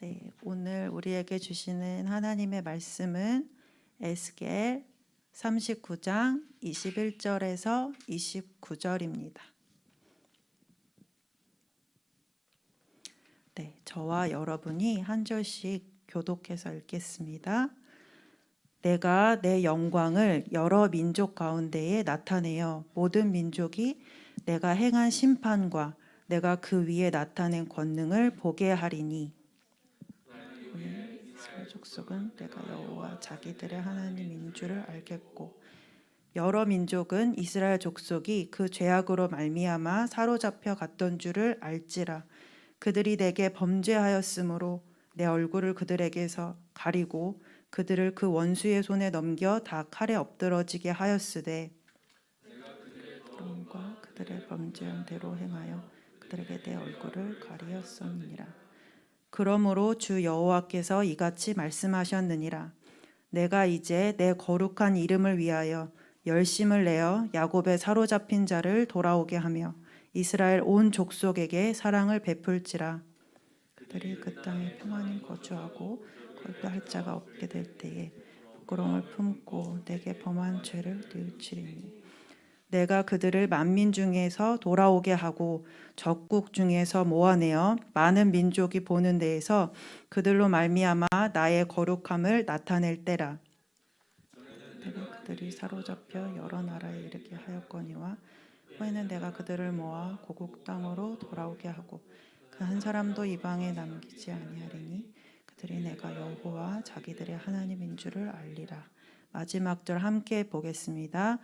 네, 오늘 우리에게 주시는 하나님의 말씀은 에스겔 39장 21절에서 29절입니다. 네, 저와 여러분이 한 절씩 교독해서 읽겠습니다. 내가 내 영광을 여러 민족 가운데에 나타내어 모든 민족이 내가 행한 심판과 내가 그 위에 나타낸 권능을 보게 하리니 이스라엘 족속은 내가 여호와 자기들의 하나님인 줄을 알겠고 여러 민족은 이스라엘 족속이 그 죄악으로 말미암아 사로잡혀 갔던 줄을 알지라. 그들이 내게 범죄하였으므로 내 얼굴을 그들에게서 가리고 그들을 그 원수의 손에 넘겨 다 칼에 엎드러지게 하였으되 그런과 그들의 범죄한 대로 행하여 그들에게 내 얼굴을 가리었었느니라. 그러므로 주 여호와께서 이같이 말씀하셨느니라. 내가 이제 내 거룩한 이름을 위하여 열심을 내어 야곱의 사로잡힌 자를 돌아오게 하며 이스라엘 온 족속에게 사랑을 베풀지라. 그들이 그 땅에 평안히 거주하고 거기도 할 자가 없게 될 때에 부끄러움을 품고 내게 범한 죄를 뉘우치리니 내가 그들을 만민 중에서 돌아오게 하고 적국 중에서 모아내어 많은 민족이 보는 데에서 그들로 말미암아 나의 거룩함을 나타낼 때라. 내가 그들이 사로잡혀 여러 나라에 이르게 하였거니와 후에는 내가 그들을 모아 고국 땅으로 돌아오게 하고 그 한 사람도 이방에 남기지 아니하리니 그들이 내가 여호와 자기들의 하나님인 줄을 알리라. 마지막 절 함께 보겠습니다.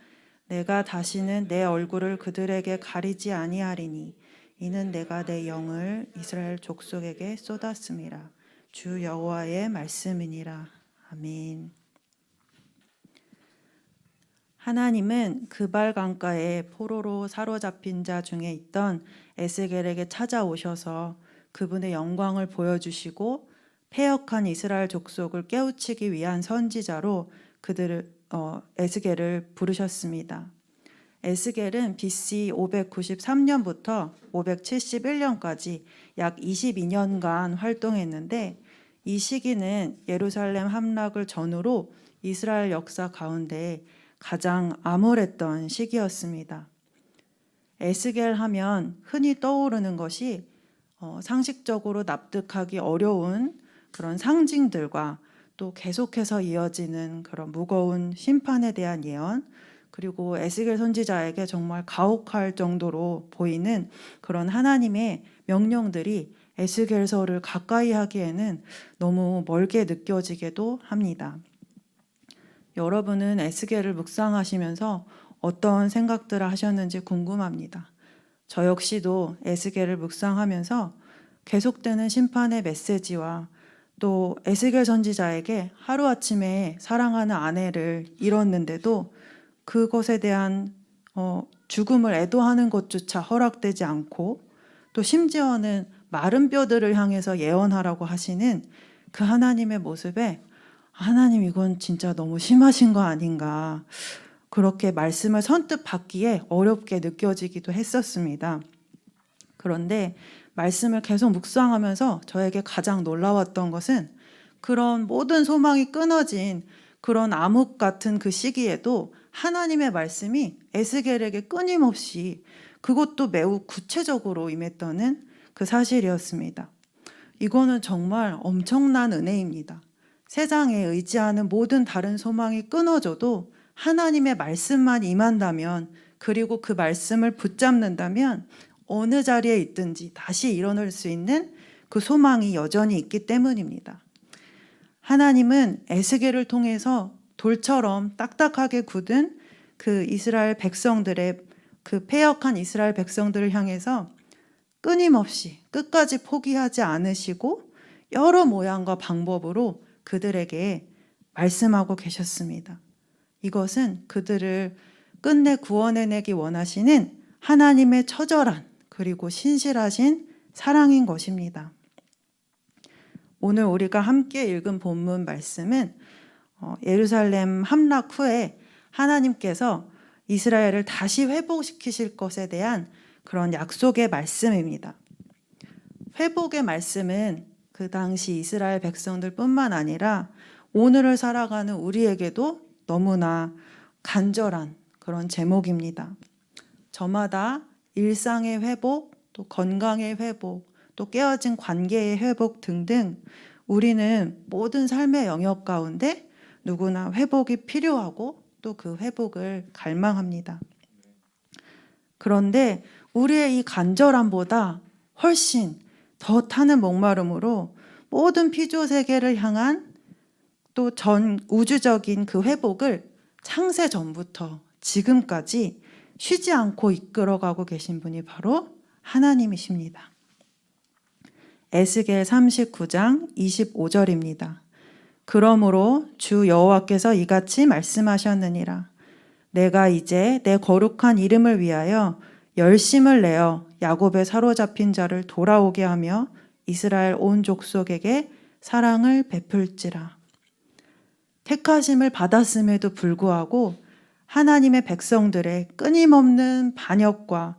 내가 다시는 내 얼굴을 그들에게 가리지 아니하리니 이는 내가 내 영을 이스라엘 족속에게 쏟았음이라. 주 여호와의 말씀이니라. 아멘. 하나님은 그발 강가에 포로로 사로잡힌 자 중에 있던 에스겔에게 찾아오셔서 그분의 영광을 보여주시고 패역한 이스라엘 족속을 깨우치기 위한 선지자로 에스겔을 부르셨습니다. 에스겔은 BC 593년부터 571년까지 약 22년간 활동했는데 이 시기는 예루살렘 함락을 전후로 이스라엘 역사 가운데 가장 암울했던 시기였습니다. 에스겔 하면 흔히 떠오르는 것이 상식적으로 납득하기 어려운 그런 상징들과 또 계속해서 이어지는 그런 무거운 심판에 대한 예언, 그리고 에스겔 선지자에게 정말 가혹할 정도로 보이는 그런 하나님의 명령들이 에스겔서를 가까이 하기에는 너무 멀게 느껴지기도 합니다. 여러분은 에스겔을 묵상하시면서 어떤 생각들을 하셨는지 궁금합니다. 저 역시도 에스겔을 묵상하면서 계속되는 심판의 메시지와 또 에스겔 선지자에게 하루아침에 사랑하는 아내를 잃었는데도 그것에 대한 죽음을 애도하는 것조차 허락되지 않고 또 심지어는 마른 뼈들을 향해서 예언하라고 하시는 그 하나님의 모습에 하나님 이건 진짜 너무 심하신 거 아닌가, 그렇게 말씀을 선뜻 받기에 어렵게 느껴지기도 했었습니다. 그런데 말씀을 계속 묵상하면서 저에게 가장 놀라웠던 것은 그런 모든 소망이 끊어진 그런 암흑 같은 그 시기에도 하나님의 말씀이 에스겔에게 끊임없이, 그것도 매우 구체적으로 임했다는 그 사실이었습니다. 이거는 정말 엄청난 은혜입니다. 세상에 의지하는 모든 다른 소망이 끊어져도 하나님의 말씀만 임한다면, 그리고 그 말씀을 붙잡는다면 어느 자리에 있든지 다시 일어날 수 있는 그 소망이 여전히 있기 때문입니다. 하나님은 에스겔을 통해서 돌처럼 딱딱하게 굳은 그 이스라엘 백성들의, 그 패역한 이스라엘 백성들을 향해서 끊임없이 끝까지 포기하지 않으시고 여러 모양과 방법으로 그들에게 말씀하고 계셨습니다. 이것은 그들을 끝내 구원해내기 원하시는 하나님의 처절한 그리고 신실하신 사랑인 것입니다. 오늘 우리가 함께 읽은 본문 말씀은 예루살렘 함락 후에 하나님께서 이스라엘을 다시 회복시키실 것에 대한 그런 약속의 말씀입니다. 회복의 말씀은 그 당시 이스라엘 백성들뿐만 아니라 오늘을 살아가는 우리에게도 너무나 간절한 그런 제목입니다. 저마다 일상의 회복, 또 건강의 회복, 또 깨어진 관계의 회복 등등 우리는 모든 삶의 영역 가운데 누구나 회복이 필요하고 또 그 회복을 갈망합니다. 그런데 우리의 이 간절함보다 훨씬 더 타는 목마름으로 모든 피조 세계를 향한 또 전 우주적인 그 회복을 창세 전부터 지금까지 쉬지 않고 이끌어가고 계신 분이 바로 하나님이십니다. 에스겔 39장 25절입니다. 그러므로 주 여호와께서 이같이 말씀하셨느니라. 내가 이제 내 거룩한 이름을 위하여 열심을 내어 야곱의 사로잡힌 자를 돌아오게 하며 이스라엘 온 족속에게 사랑을 베풀지라. 택하심을 받았음에도 불구하고 하나님의 백성들의 끊임없는 반역과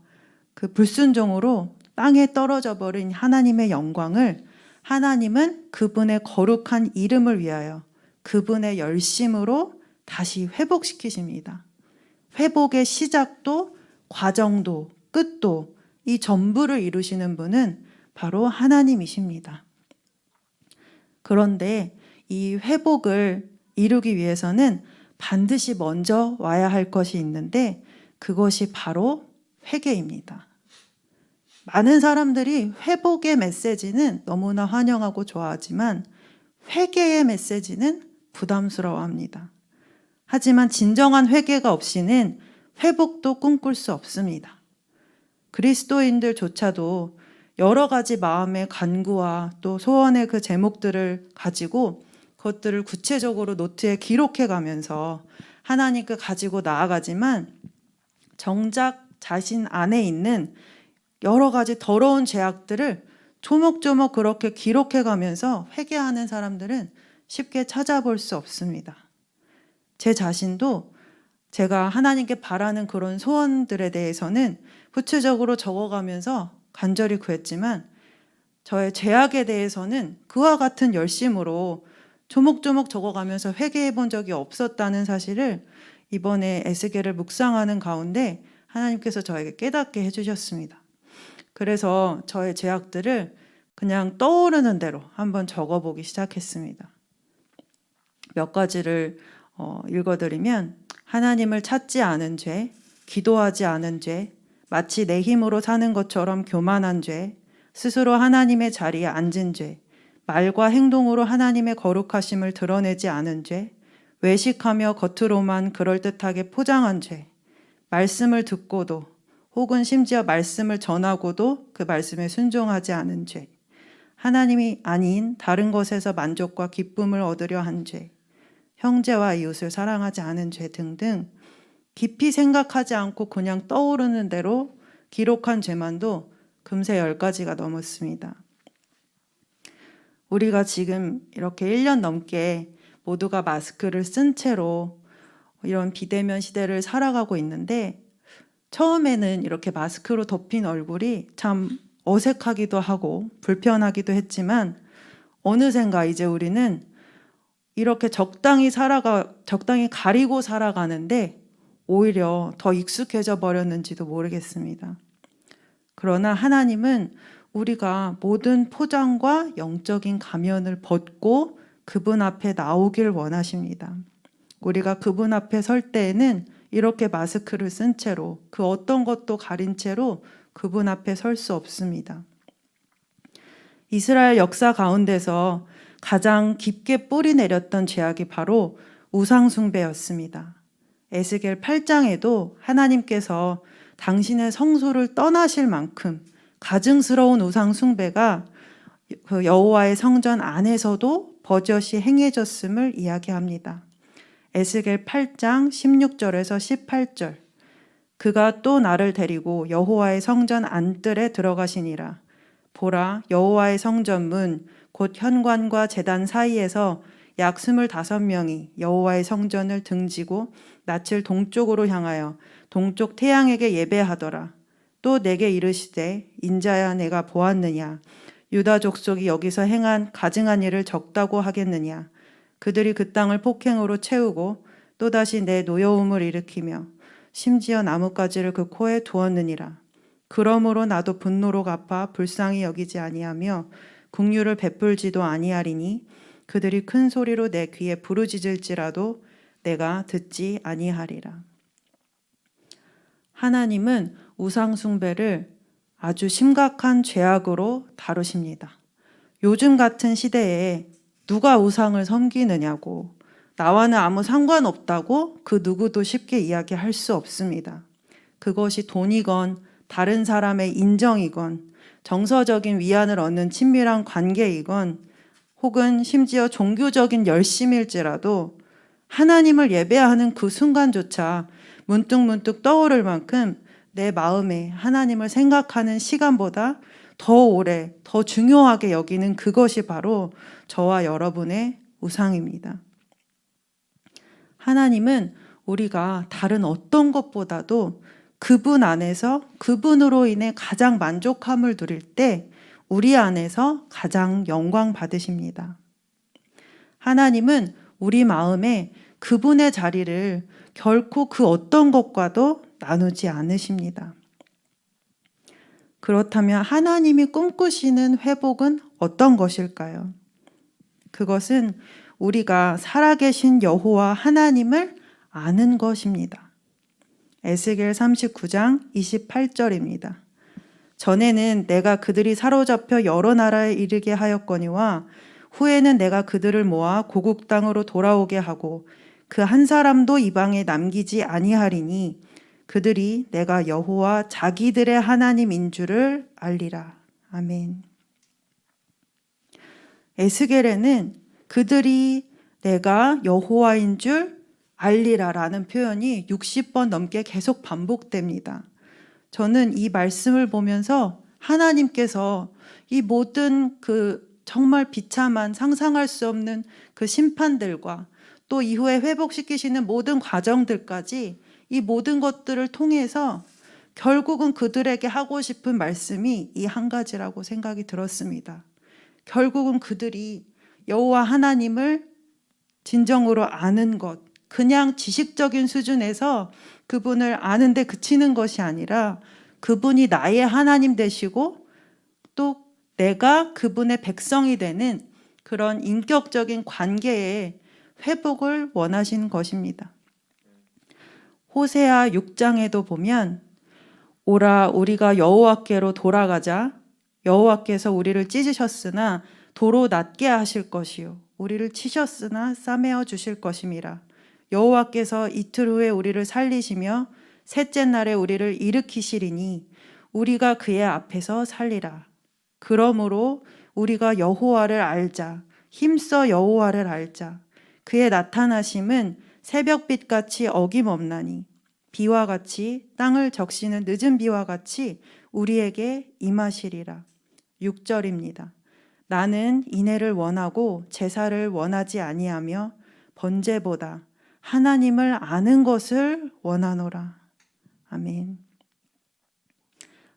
그 불순종으로 땅에 떨어져 버린 하나님의 영광을 하나님은 그분의 거룩한 이름을 위하여 그분의 열심으로 다시 회복시키십니다. 회복의 시작도 과정도 끝도 이 전부를 이루시는 분은 바로 하나님이십니다. 그런데 이 회복을 이루기 위해서는 반드시 먼저 와야 할 것이 있는데 그것이 바로 회개입니다. 많은 사람들이 회복의 메시지는 너무나 환영하고 좋아하지만 회개의 메시지는 부담스러워합니다. 하지만 진정한 회개가 없이는 회복도 꿈꿀 수 없습니다. 그리스도인들조차도 여러 가지 마음의 간구와 또 소원의 그 제목들을 가지고 그것들을 구체적으로 노트에 기록해 가면서 하나님께 가지고 나아가지만 정작 자신 안에 있는 여러 가지 더러운 죄악들을 조목조목 그렇게 기록해 가면서 회개하는 사람들은 쉽게 찾아볼 수 없습니다. 제 자신도 제가 하나님께 바라는 그런 소원들에 대해서는 구체적으로 적어가면서 간절히 구했지만 저의 죄악에 대해서는 그와 같은 열심으로 조목조목 적어가면서 회개해 본 적이 없었다는 사실을 이번에 에스겔을 묵상하는 가운데 하나님께서 저에게 깨닫게 해주셨습니다. 그래서 저의 죄악들을 그냥 떠오르는 대로 한번 적어보기 시작했습니다. 몇 가지를 읽어드리면 하나님을 찾지 않은 죄, 기도하지 않은 죄, 마치 내 힘으로 사는 것처럼 교만한 죄, 스스로 하나님의 자리에 앉은 죄, 말과 행동으로 하나님의 거룩하심을 드러내지 않은 죄, 외식하며 겉으로만 그럴듯하게 포장한 죄, 말씀을 듣고도 혹은 심지어 말씀을 전하고도 그 말씀에 순종하지 않은 죄, 하나님이 아닌 다른 것에서 만족과 기쁨을 얻으려 한 죄, 형제와 이웃을 사랑하지 않은 죄 등등 깊이 생각하지 않고 그냥 떠오르는 대로 기록한 죄만도 금세 10가지가 넘었습니다. 우리가 지금 이렇게 1년 넘게 모두가 마스크를 쓴 채로 이런 비대면 시대를 살아가고 있는데 처음에는 이렇게 마스크로 덮인 얼굴이 참 어색하기도 하고 불편하기도 했지만 어느샌가 이제 우리는 이렇게 적당히 가리고 살아가는데 오히려 더 익숙해져 버렸는지도 모르겠습니다. 그러나 하나님은 우리가 모든 포장과 영적인 가면을 벗고 그분 앞에 나오길 원하십니다. 우리가 그분 앞에 설 때에는 이렇게 마스크를 쓴 채로 그 어떤 것도 가린 채로 그분 앞에 설 수 없습니다. 이스라엘 역사 가운데서 가장 깊게 뿌리 내렸던 죄악이 바로 우상 숭배였습니다. 에스겔 8장에도 하나님께서 당신의 성소를 떠나실 만큼 가증스러운 우상 숭배가 그 여호와의 성전 안에서도 버젓이 행해졌음을 이야기합니다. 에스겔 8장 16절에서 18절. 그가 또 나를 데리고 여호와의 성전 안뜰에 들어가시니라. 보라, 여호와의 성전 문 곧 현관과 제단 사이에서 약 25명이 여호와의 성전을 등지고 낯을 동쪽으로 향하여 동쪽 태양에게 예배하더라. 또 내게 이르시되 인자야 내가 보았느냐 유다 족속이 여기서 행한 가증한 일을 적다고 하겠느냐. 그들이 그 땅을 폭행으로 채우고 또다시 내 노여움을 일으키며 심지어 나뭇가지를 그 코에 두었느니라. 그러므로 나도 분노로 갚아 불쌍히 여기지 아니하며 긍휼을 베풀지도 아니하리니 그들이 큰 소리로 내 귀에 부르짖을지라도 내가 듣지 아니하리라. 하나님은 우상 숭배를 아주 심각한 죄악으로 다루십니다. 요즘 같은 시대에 누가 우상을 섬기느냐고, 나와는 아무 상관없다고 그 누구도 쉽게 이야기할 수 없습니다. 그것이 돈이건 다른 사람의 인정이건 정서적인 위안을 얻는 친밀한 관계이건 혹은 심지어 종교적인 열심일지라도 하나님을 예배하는 그 순간조차 문득문득 떠오를 만큼 내 마음에 하나님을 생각하는 시간보다 더 오래, 더 중요하게 여기는 그것이 바로 저와 여러분의 우상입니다. 하나님은 우리가 다른 어떤 것보다도 그분 안에서 그분으로 인해 가장 만족함을 누릴 때 우리 안에서 가장 영광 받으십니다. 하나님은 우리 마음에 그분의 자리를 결코 그 어떤 것과도 나누지 않으십니다. 그렇다면 하나님이 꿈꾸시는 회복은 어떤 것일까요? 그것은 우리가 살아계신 여호와 하나님을 아는 것입니다. 에스겔 39장 28절입니다. 전에는 내가 그들이 사로잡혀 여러 나라에 이르게 하였거니와 후에는 내가 그들을 모아 고국 땅으로 돌아오게 하고 그 한 사람도 이방에 남기지 아니하리니 그들이 내가 여호와 자기들의 하나님인 줄을 알리라. 아멘. 에스겔에는 그들이 내가 여호와인 줄 알리라라는 표현이 60번 넘게 계속 반복됩니다. 저는 이 말씀을 보면서 하나님께서 이 모든 그 정말 비참한 상상할 수 없는 그 심판들과 또 이후에 회복시키시는 모든 과정들까지 이 모든 것들을 통해서 결국은 그들에게 하고 싶은 말씀이 이 한 가지라고 생각이 들었습니다. 결국은 그들이 여호와 하나님을 진정으로 아는 것, 그냥 지식적인 수준에서 그분을 아는데 그치는 것이 아니라 그분이 나의 하나님 되시고 또 내가 그분의 백성이 되는 그런 인격적인 관계의 회복을 원하신 것입니다. 호세아 6장에도 보면 오라 우리가 여호와께로 돌아가자. 여호와께서 우리를 찢으셨으나 도로 낫게 하실 것이요 우리를 치셨으나 싸매어 주실 것임이라. 여호와께서 이틀 후에 우리를 살리시며 셋째 날에 우리를 일으키시리니 우리가 그의 앞에서 살리라. 그러므로 우리가 여호와를 알자. 힘써 여호와를 알자. 그의 나타나심은 새벽빛같이 어김없나니 비와 같이 땅을 적시는 늦은 비와 같이 우리에게 임하시리라. 6절입니다. 나는 인애를 원하고 제사를 원하지 아니하며 번제보다 하나님을 아는 것을 원하노라. 아멘.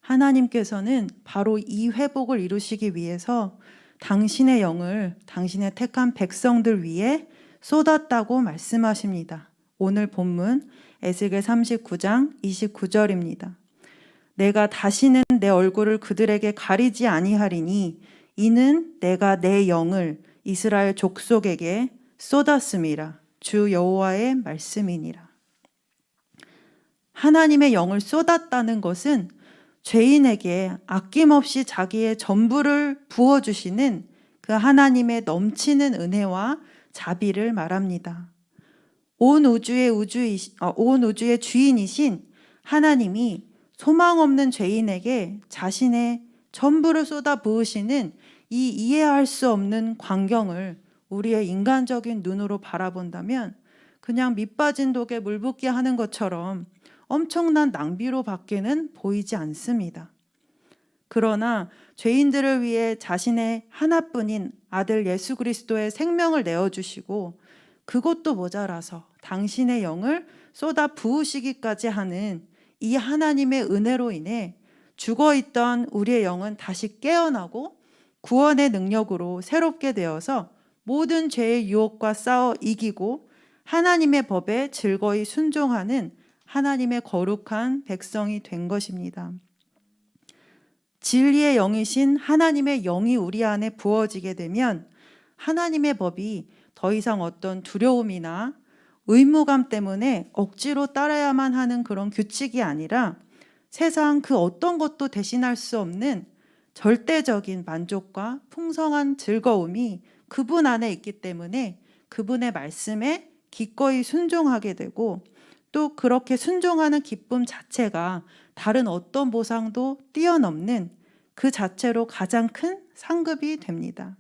하나님께서는 바로 이 회복을 이루시기 위해서 당신의 영을 당신의 택한 백성들 위해 쏟았다고 말씀하십니다. 오늘 본문 에스겔 39장 29절입니다. 내가 다시는 내 얼굴을 그들에게 가리지 아니하리니 이는 내가 내 영을 이스라엘 족속에게 쏟았음이라. 주 여호와의 말씀이니라. 하나님의 영을 쏟았다는 것은 죄인에게 아낌없이 자기의 전부를 부어주시는 그 하나님의 넘치는 은혜와 자비를 말합니다. 온 우주의 주인이신 하나님이 소망 없는 죄인에게 자신의 전부를 쏟아 부으시는 이 이해할 수 없는 광경을 우리의 인간적인 눈으로 바라본다면 그냥 밑 빠진 독에 물 붓기 하는 것처럼 엄청난 낭비로 밖에는 보이지 않습니다. 그러나 죄인들을 위해 자신의 하나뿐인 아들 예수 그리스도의 생명을 내어주시고 그것도 모자라서 당신의 영을 쏟아 부으시기까지 하는 이 하나님의 은혜로 인해 죽어있던 우리의 영은 다시 깨어나고 구원의 능력으로 새롭게 되어서 모든 죄의 유혹과 싸워 이기고 하나님의 법에 즐거이 순종하는 하나님의 거룩한 백성이 된 것입니다. 진리의 영이신 하나님의 영이 우리 안에 부어지게 되면 하나님의 법이 더 이상 어떤 두려움이나 의무감 때문에 억지로 따라야만 하는 그런 규칙이 아니라 세상 그 어떤 것도 대신할 수 없는 절대적인 만족과 풍성한 즐거움이 그분 안에 있기 때문에 그분의 말씀에 기꺼이 순종하게 되고 또 그렇게 순종하는 기쁨 자체가 다른 어떤 보상도 뛰어넘는 그 자체로 가장 큰 상급이 됩니다.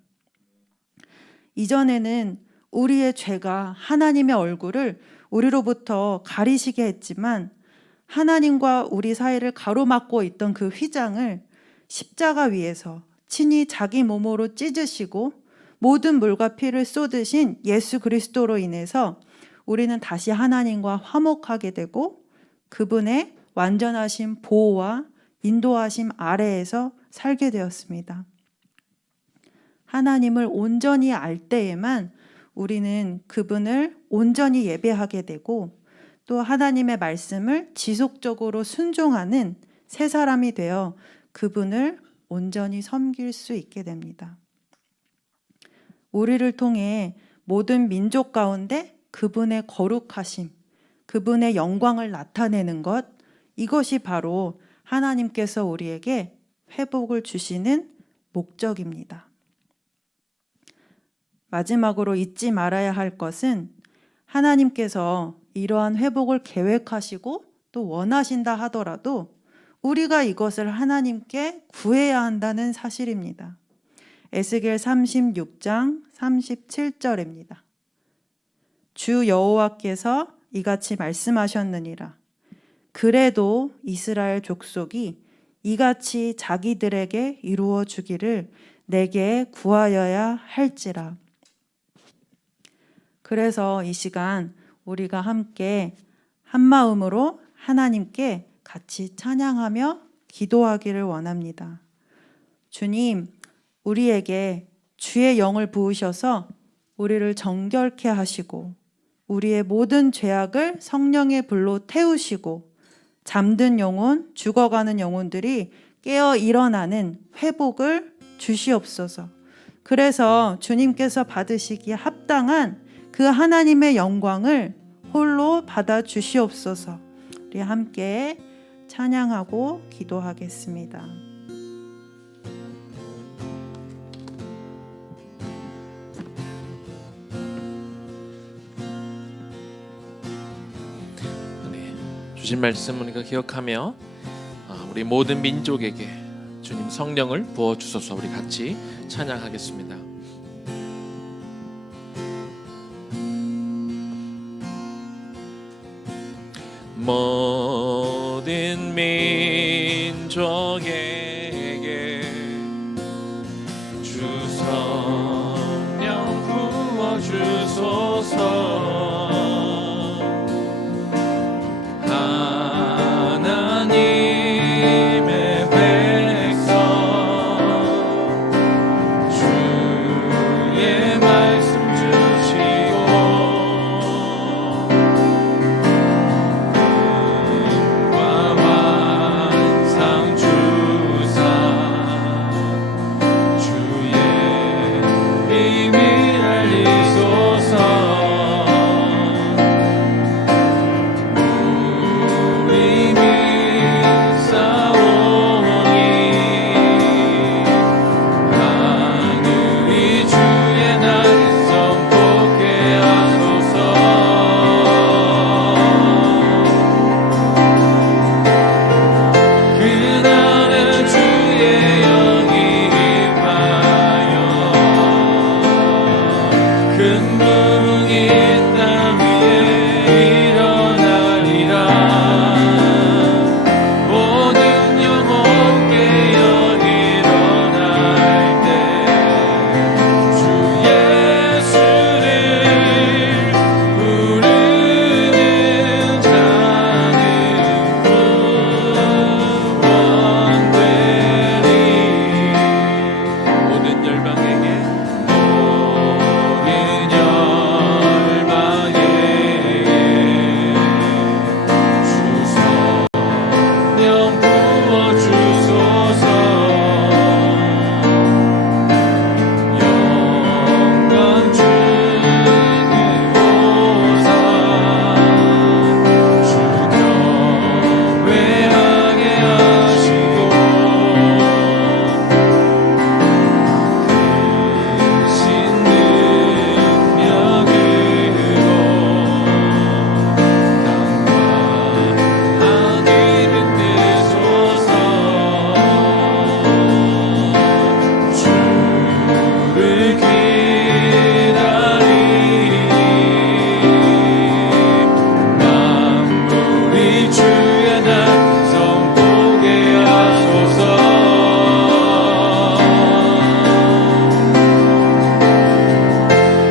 이전에는 우리의 죄가 하나님의 얼굴을 우리로부터 가리시게 했지만 하나님과 우리 사이를 가로막고 있던 그 휘장을 십자가 위에서 친히 자기 몸으로 찢으시고 모든 물과 피를 쏟으신 예수 그리스도로 인해서 우리는 다시 하나님과 화목하게 되고 그분의 완전하신 보호와 인도하심 아래에서 살게 되었습니다. 하나님을 온전히 알 때에만 우리는 그분을 온전히 예배하게 되고 또 하나님의 말씀을 지속적으로 순종하는 새 사람이 되어 그분을 온전히 섬길 수 있게 됩니다. 우리를 통해 모든 민족 가운데 그분의 거룩하심, 그분의 영광을 나타내는 것, 이것이 바로 하나님께서 우리에게 회복을 주시는 목적입니다. 마지막으로 잊지 말아야 할 것은 하나님께서 이러한 회복을 계획하시고 또 원하신다 하더라도 우리가 이것을 하나님께 구해야 한다는 사실입니다. 에스겔 36장 37절입니다. 주 여호와께서 이같이 말씀하셨느니라. 그래도 이스라엘 족속이 이같이 자기들에게 이루어 주기를 내게 구하여야 할지라. 그래서 이 시간 우리가 함께 한 마음으로 하나님께 같이 찬양하며 기도하기를 원합니다. 주님, 우리에게 주의 영을 부으셔서 우리를 정결케 하시고 우리의 모든 죄악을 성령의 불로 태우시고 잠든 영혼, 죽어가는 영혼들이 깨어 일어나는 회복을 주시옵소서. 그래서 주님께서 받으시기에 합당한 그 하나님의 영광을 홀로 받아 주시옵소서. 우리 함께 찬양하고 기도하겠습니다. 주신 말씀 우리가 기억하며 우리 모든 민족에게 주님 성령을 부어주소서. 우리 같이 찬양하겠습니다. 모든 민족에게 주 성령 부어주소서.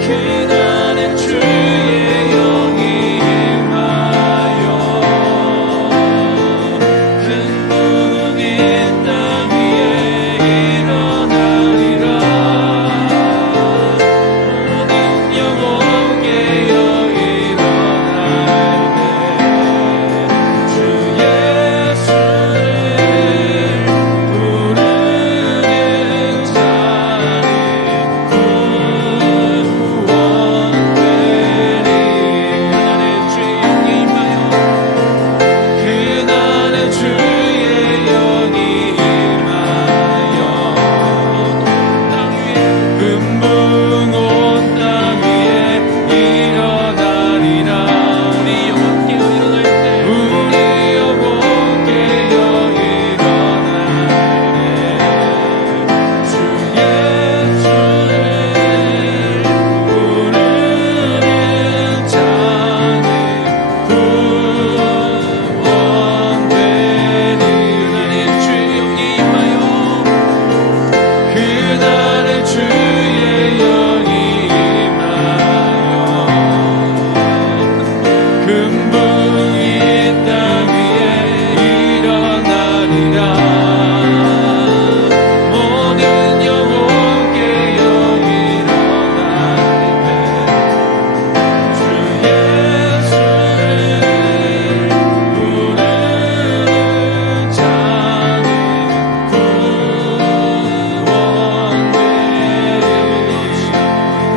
그날에 주의 영이 임하여 큰 무궁이 땅 위에 일어나리라. 모든 영혼 깨어 일어날 때 주 예수를 부르는 자리 그날에 주의 영이 임하여 땅 위에 금붕 온 땅 위에 일어나리라. 우리 영혼 깨어 일어날 때 우리 영혼 깨어 일어날 때 주 예수를 부르는 자는 그날에 주의 영이 임하여 금붕이 땅 위에 일어나리라. 모든 영혼 깨어 일어날 때 주 예수를 부르는 자는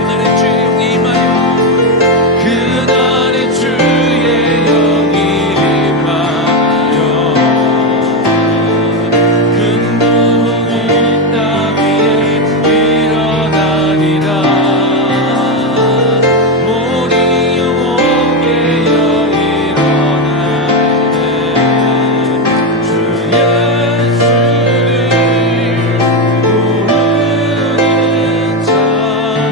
그날에 주의 영이 임하여 그날에 주의 영이 임하여 금붕이 땅 위에 일어나리라. 모든 영혼 깨어 일어날 때 주 예수를 부르는 자는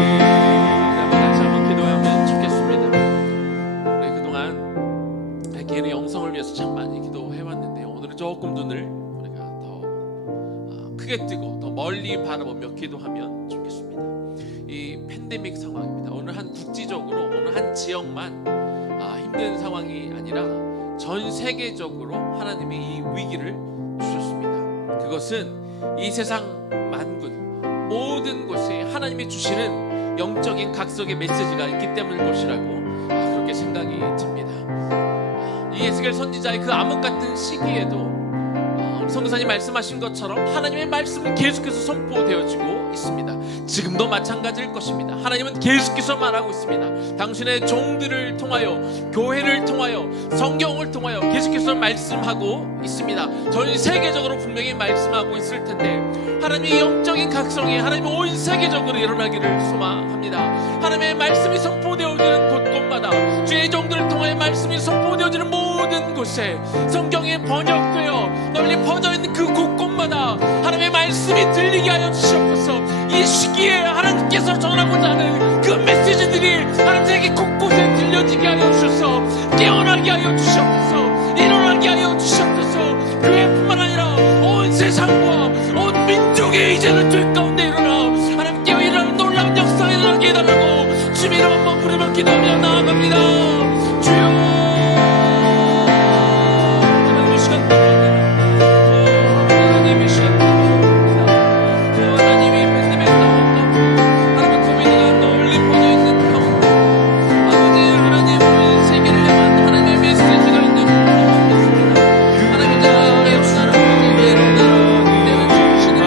구원되리라. 같이 한번 기도하면 좋겠습니다. 우리 그동안 개인의 영성을 위해서 참 많이 기도해왔는데 오늘은 조금 눈을 우리가 더 크게 뜨고 더 멀리 바라보며 기도하면 좋겠습니다. 이 팬데믹 상황입니다. 오늘 한 국지적으로 어느 한 지역만 힘든 상황이 아니라 전 세계적으로 하나님이 이 위기를 주셨습니다. 그것은 이 세상 만군 모든 곳에 하나님이 주시는 영적인 각성의 메시지가 있기 때문일 것이라고 그렇게 생각이 듭니다. 이 에스겔 선지자의 그 암흑 같은 시기에도 우리 선교사님 말씀하신 것처럼 하나님의 말씀은 계속해서 선포되어지고 있습니다. 지금도 마찬가지일 것입니다. 하나님은 계속해서 말하고 있습니다. 당신의 종들을 통하여, 교회를 통하여, 성경을 통하여 계속해서 말씀하고 있습니다. 전 세계적으로 분명히 말씀하고 있을 텐데 하나님의 영적인 각성이 하나님의 온 세계적으로 일어나기를 소망합니다. 하나님의 말씀이 선포되어지는 곳곳마다, 주의 종들을 통하여 말씀이 선포되어지는 모든 곳에, 성경이 번역되어 널리 퍼져있는 그 곳곳마다 하나님의 말씀이 들리게 하여 주시옵소서. 이 시기에 하나님께서 전하고자 하는 그 메시지들이 하나님에게 곳곳에 들려지게 하여 주셔서 깨어나게 하여 주시옵소서. 일어나게 하여 주시옵소서. 교회뿐만 아니라 온 세상과 온 민족이 이제는 죄 가운데 일어나 하나님 깨어 일어나는 놀라운 역사가 일어나게 해달라고 주님 이름 한번 부르며 기도하며 나아갑니다. 주여, 하나님 이 시간 하나님 이 시간 하나님이 팬데믹 가운데 하나님의 코비드가 널리 퍼져있는 가운데 아버지 하나님 온 세계를 향한 하나님의 메시지가 있는 믿습니다. 하나님 나라의 역사를 일어나 내어주시는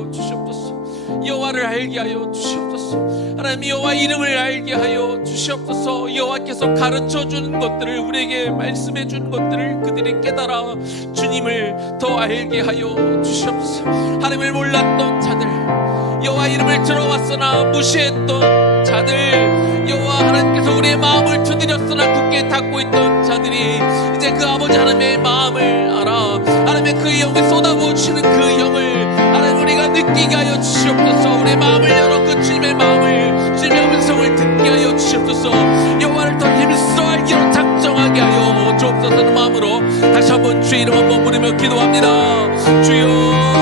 하여 주시옵소서. 여호와를 알게 하여 주시옵소서. 하나님 여호와 이름을 알게 하여 주시옵소서. 여호와께서 가르쳐 주는 것들을, 우리에게 말씀해 주는 것들을 그들이 깨달아 주님을 더 알게 하여 주시옵소서. 하나님을 몰랐던 자들, 여호와 이름을 들어왔으나 무시했던 자들, 여호와 하나님께서 우리의 마음을 두드렸으나 굳게 닫고 있던 자들이 이제 그 아버지 하나님의 마음을 알아 하나님의 그 영을 쏟아부으시는 그 영을 하나님 우리가 느끼게 하여 주시옵소서. 우리의 마음을 열어 그 주님의 마음을, 주님의 음성을 듣게 하여 주시옵소서. 여호와를 더 힘써 알기로 작정하게 하여 주옵소서는 마음으로 다시 한번 주의 이름 한번 부르며 기도합니다. 주여,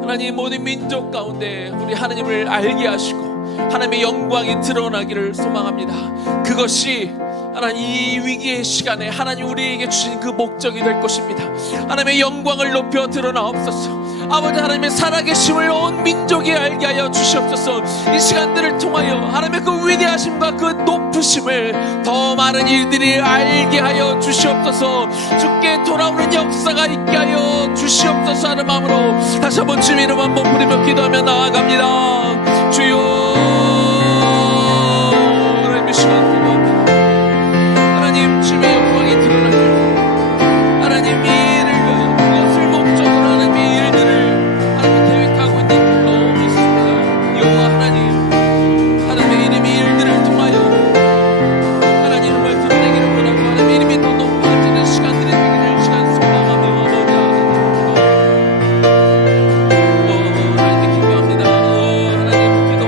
하나님 모든 민족 가운데 우리 하나님을 알게 하시고 하나님의 영광이 드러나기를 소망합니다. 그것이 하나님 이 위기의 시간에 하나님 우리에게 주신 그 목적이 될 것입니다. 하나님의 영광을 높여 드러나옵소서. 아버지 하나님의 살아계심을 온 민족이 알게 하여 주시옵소서. 이 시간들을 통하여 하나님의 그 위대하심과 그 높으심을 더 많은 일들이 알게 하여 주시옵소서. 주께 돌아오는 역사가 있게 하여 주시옵소서 하는 마음으로 다시 한번 주님 이름 한번 부르며 기도하며 나아갑니다. 주여, 하나님 이 시간 기도합니다. 하나님 주님의 영광이 드러나길 하나님 이 일을 그것을 목적으로 하나님 이 일들을 하나님 계획하고 있는 줄로 믿습니다. 여호와 하나님의 이름이 일들을 통하여 하나님을 드러내기를 원하고 하나님의 이름이 더 높아지는 시간들이 되기를 시간 소망하며 아버지 하나님 기도합니다. 하나님 기도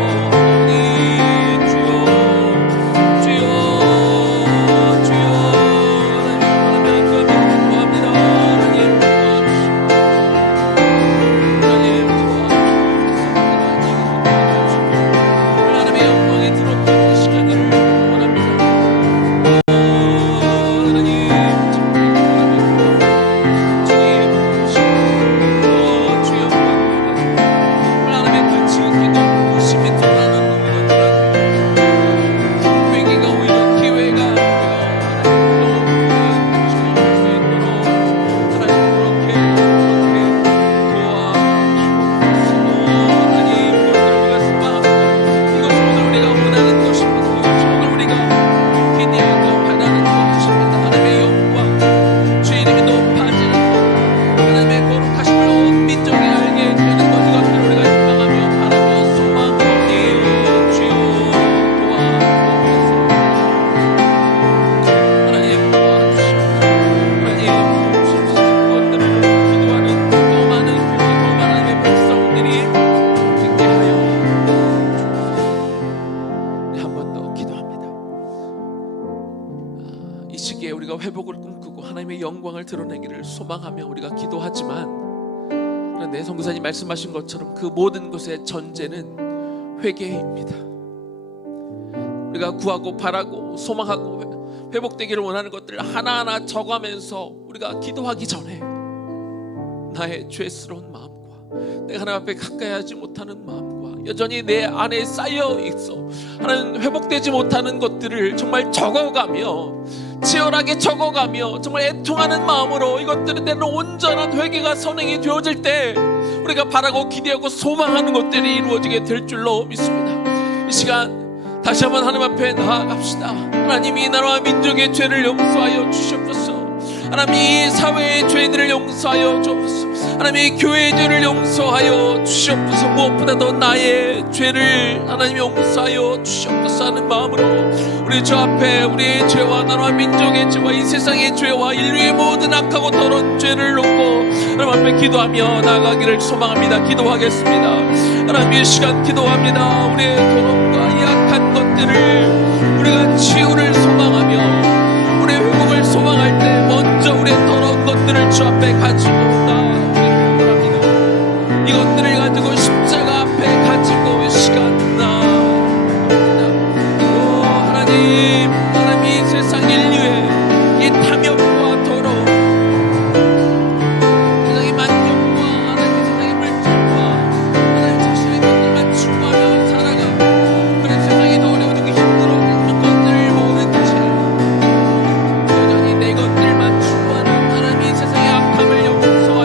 이 시기에 우리가 회복을 꿈꾸고 하나님의 영광을 드러내기를 소망하며 우리가 기도하지만, 그런데 성도사님 말씀하신 것처럼 그 모든 것의 전제는 회개입니다. 우리가 구하고 바라고 소망하고 회복되기를 원하는 것들을 하나하나 적어가면서 우리가 기도하기 전에 나의 죄스러운 마음과 내가 하나님 앞에 가까이 하지 못하는 마음과 여전히 내 안에 쌓여 있어 하나님 회복되지 못하는 것들을 정말 적어가며 치열하게 적어가며 정말 애통하는 마음으로 이것들에 대한 온전한 회개가 선행이 되어질 때 우리가 바라고 기대하고 소망하는 것들이 이루어지게 될 줄로 믿습니다. 이 시간 다시 한번 하나님 앞에 나아갑시다. 하나님이 이 나라와 민족의 죄를 용서하여 주시옵소서. 하나님 이 사회의 죄들을 용서하여 주옵소서. 하나님 이 교회의 죄를 용서하여 주시옵소서. 무엇보다도 나의 죄를 하나님 용서하여 주시옵소서 하는 마음으로 우리 주 앞에 우리의 죄와 나라와 민족의 죄와 이 세상의 죄와 인류의 모든 악하고 더러운 죄를 놓고 하나님 앞에 기도하며 나아가기를 소망합니다. 기도하겠습니다. 하나님 이 시간 기도합니다. 우리의 더러움과 이 악한 것들을 우리가 치유를 소망하며 우리의 회복을 소망할 때 먼저 우리의 더러운 것들을 주 앞에 가지고 나아가기를 합니다. 이것들을 가지고 십자가 앞에 가지고 이 시간 나아갑니다. 오 하나님, 하나님 이 세상 인류의 이 탐욕과 더러움, 세상의 만족과 하나님 세상의 물질과 하나님 자신의 것들만 추구하며 살아가고 그런 세상이 더 어려워지고 힘들어지는 것들을 모른 채 여전히 내 것들만 추구하는 하나님 이 세상의 악함을 용서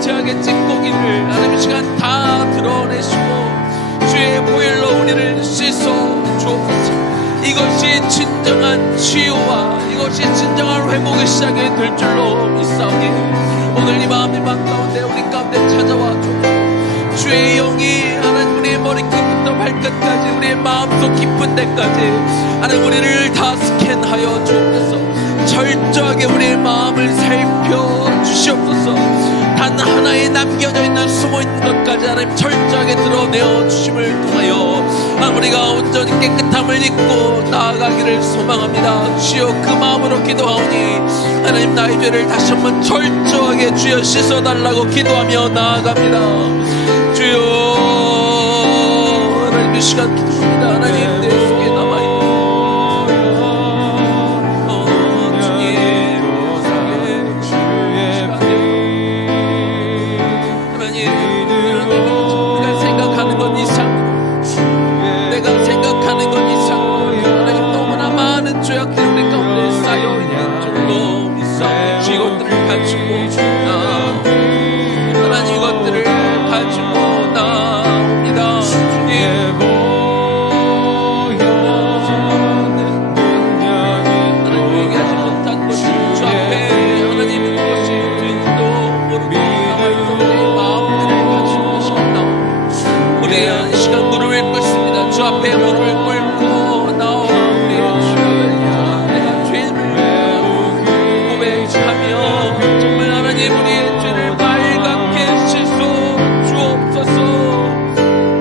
죄악의 찌꺼기를 하나님 이 시간 다 드러내시고 주의 보혈로 우리를 씻어 주옵소서. 이것이 진정한 치유와 이것이 진정한 회복의 시작이 될 줄로 믿사오니 오늘 이 마음의 방 가운데 우리 가운데 찾아와 주옵소서. 주의 영이 하나님 우리의 머리끝부터 발끝까지 우리의 마음속 깊은 데까지 하나님 우리를 다 스캔하여 주옵소서. 철저하게 우리의 마음을 살펴주시옵소서. 단 하나에 남겨져 있는 숨어있는 것까지 하나님 철저하게 드러내어 주심을 통하여 우리가 온전히 깨끗함을 입고 나아가기를 소망합니다. 주여 그 마음으로 기도하오니 하나님 나의 죄를 다시 한번 철저하게 주여 씻어달라고 기도하며 나아갑니다. 주여 하나님 이 시간 기도합니다. 하나님 내 속에 남아있는 죄악들이 우리 가운데 쌓여있는 줄로 믿사오니 이것들을 가지고 하나님 이것들을 가지고 나옵니다. 주님 하나님 얘기하지 못한 것을 주 앞에 하나님 무엇이 주인지도 모르고 나와있는 우리의 마음들을 가지고 시간 나옵니다. 우리의 시간 무릎을 꿇습니다. 주 앞에 무릎을 꿇고 나와 정말 하나님 우리의 죄를 빨갛게 씻어 주옵소서.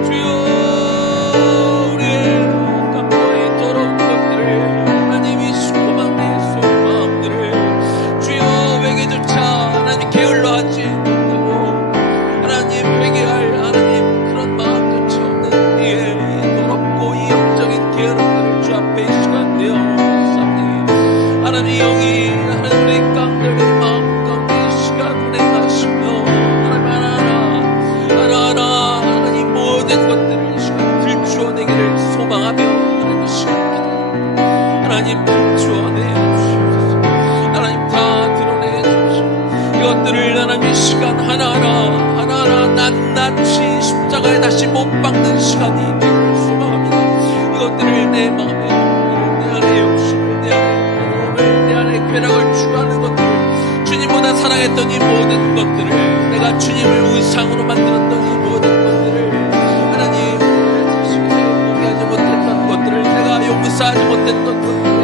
주여 우리의 감정의 더러운 것들을 하나님이 시커먼 우리의 속마음들을 주여 회개조차 하나님 게을러 하지 못하고 하나님 회개할 하나님 그런 마음조차 없는 우리의 더럽고 이형적인 게으름들을 주 앞에 이 시간 내어놓사오니 하나님 영이 하나님 우리의 깡들의 마음 가운데 이 시간 운행하시며 하나님 하나님 모든 것들을 이 시간 들추어내기를 소망하며 하나님 이 시간 기도합니다. 하나님 들추어내 주시옵소서. 하나님 다 드러내 주시옵소서. 이것들을 하나님 이 시간 하나하나 낱낱이 십자가에 다시 못 박는 시간이 되기를 소망합니다. 이것들을 내 마음에 내 안에 욕심을 내 안에 내 안에 쾌락을 추구하는 것들 주님보다 사랑했던 이 모든 것들을 내가 주님을 우상으로 만들었던 이 모든 것들을 하나님 자식에게 포기하지 못했던 것들을 내가 용서하지 못했던 것들을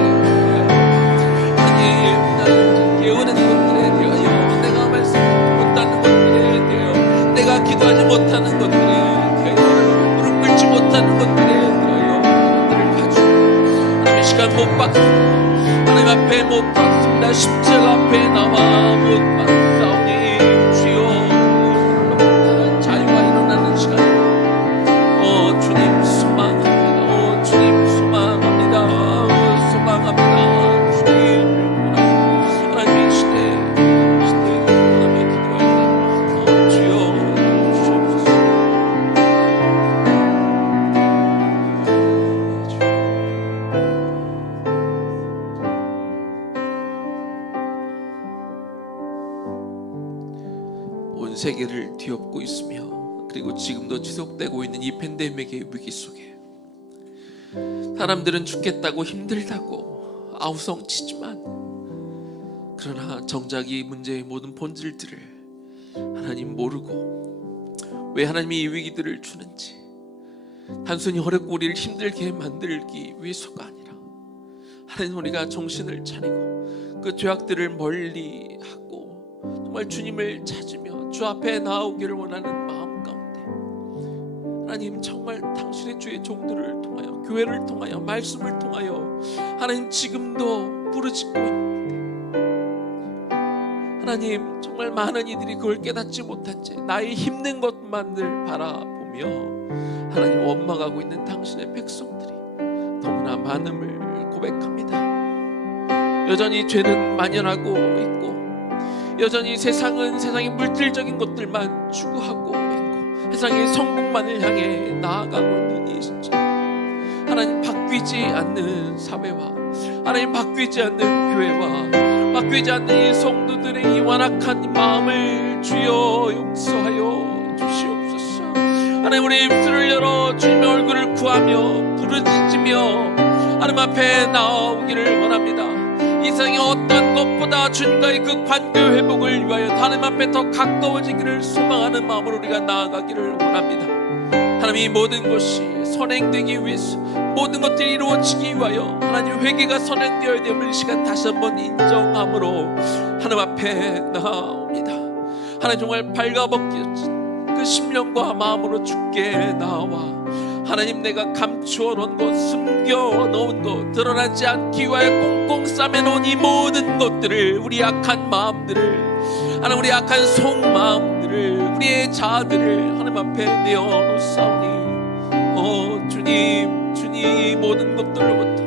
하나님 나는 게으른 것들에 대하여 내가 말씀하지 못하는 것들에 대하여 내가 기도하지 못하는 것들에 대하여 무릎 꿇지 못하는 것들에 대하여 그것들을 가지고 하나님 이 시간 못 박습니다. 하나님 앞에 못 박습니다. 십자가 앞에 나와 못 박사오니 주여 못하는 자유가 일어나는 시간 주님 소망합니다. 주님 소망합니다. 소망합니다. 주님을 원합니다. 하나님 이 시대에 원하며 기도할 때 주여 주옵소서. 온 세계를 뒤엎고 있으며 그리고 지금도 지속되고 있는 이 팬데믹의 위기 속에 사람들은 죽겠다고 힘들다고 아우성치지만 그러나 정작 이 문제의 모든 본질들을 하나님 모르고 왜 하나님이 이 위기들을 주는지 단순히 어렵고 우리를 힘들게 만들기 위해서가 아니라 하나님 우리가 정신을 차리고 그 죄악들을 멀리하고 정말 주님을 찾으며 주 앞에 나오기를 원하는 마음 가운데 하나님 정말 당신의 주의 종들을 통하여 교회를 통하여 말씀을 통하여 하나님 지금도 부르짖고 있는데 하나님 정말 많은 이들이 그걸 깨닫지 못한 채 나의 힘든 것만을 바라보며 하나님 원망하고 있는 당신의 백성들이 너무나 많음을 고백합니다. 여전히 죄는 만연하고 있고 여전히 세상의 물질적인 것들만 추구하고 있고 세상의 성공만을 향해 나아가고 있는 이 시점 하나님 바뀌지 않는 사회와 하나님 바뀌지 않는 교회와 바뀌지 않는 이 성도들의 이 완악한 마음을 주여 용서하여 주시옵소서. 하나님, 우리 입술을 열어 주님의 얼굴을 구하며 부르짖으며 하나님 앞에 나오기를 원합니다. 이 세상의 어떤 것보다 주님과의 그 관계 회복을 위하여 하나님 앞에 더 가까워지기를 소망하는 마음으로 우리가 나아가기를 원합니다. 하나님, 이 모든 것이 선행되기 위해서, 모든 것들이 이루어지기 위하여 하나님 회개가 선행되어야 됨을 이 시간 다시 한번 인정함으로 하나님 앞에 나옵니다. 하나님, 정말 발가벗겨진 그 심령과 마음으로 주께 나와 하나님, 내가 감추어 놓은 것, 숨겨 놓은 것, 드러나지 않기 위하여 꽁꽁 싸매놓은 이 모든 것들을, 우리 약한 마음들을, 하나님, 우리 약한 속마음들을, 우리의 자아들을 하나님 앞에 내어놓사오니 주님, 이 모든 것들로부터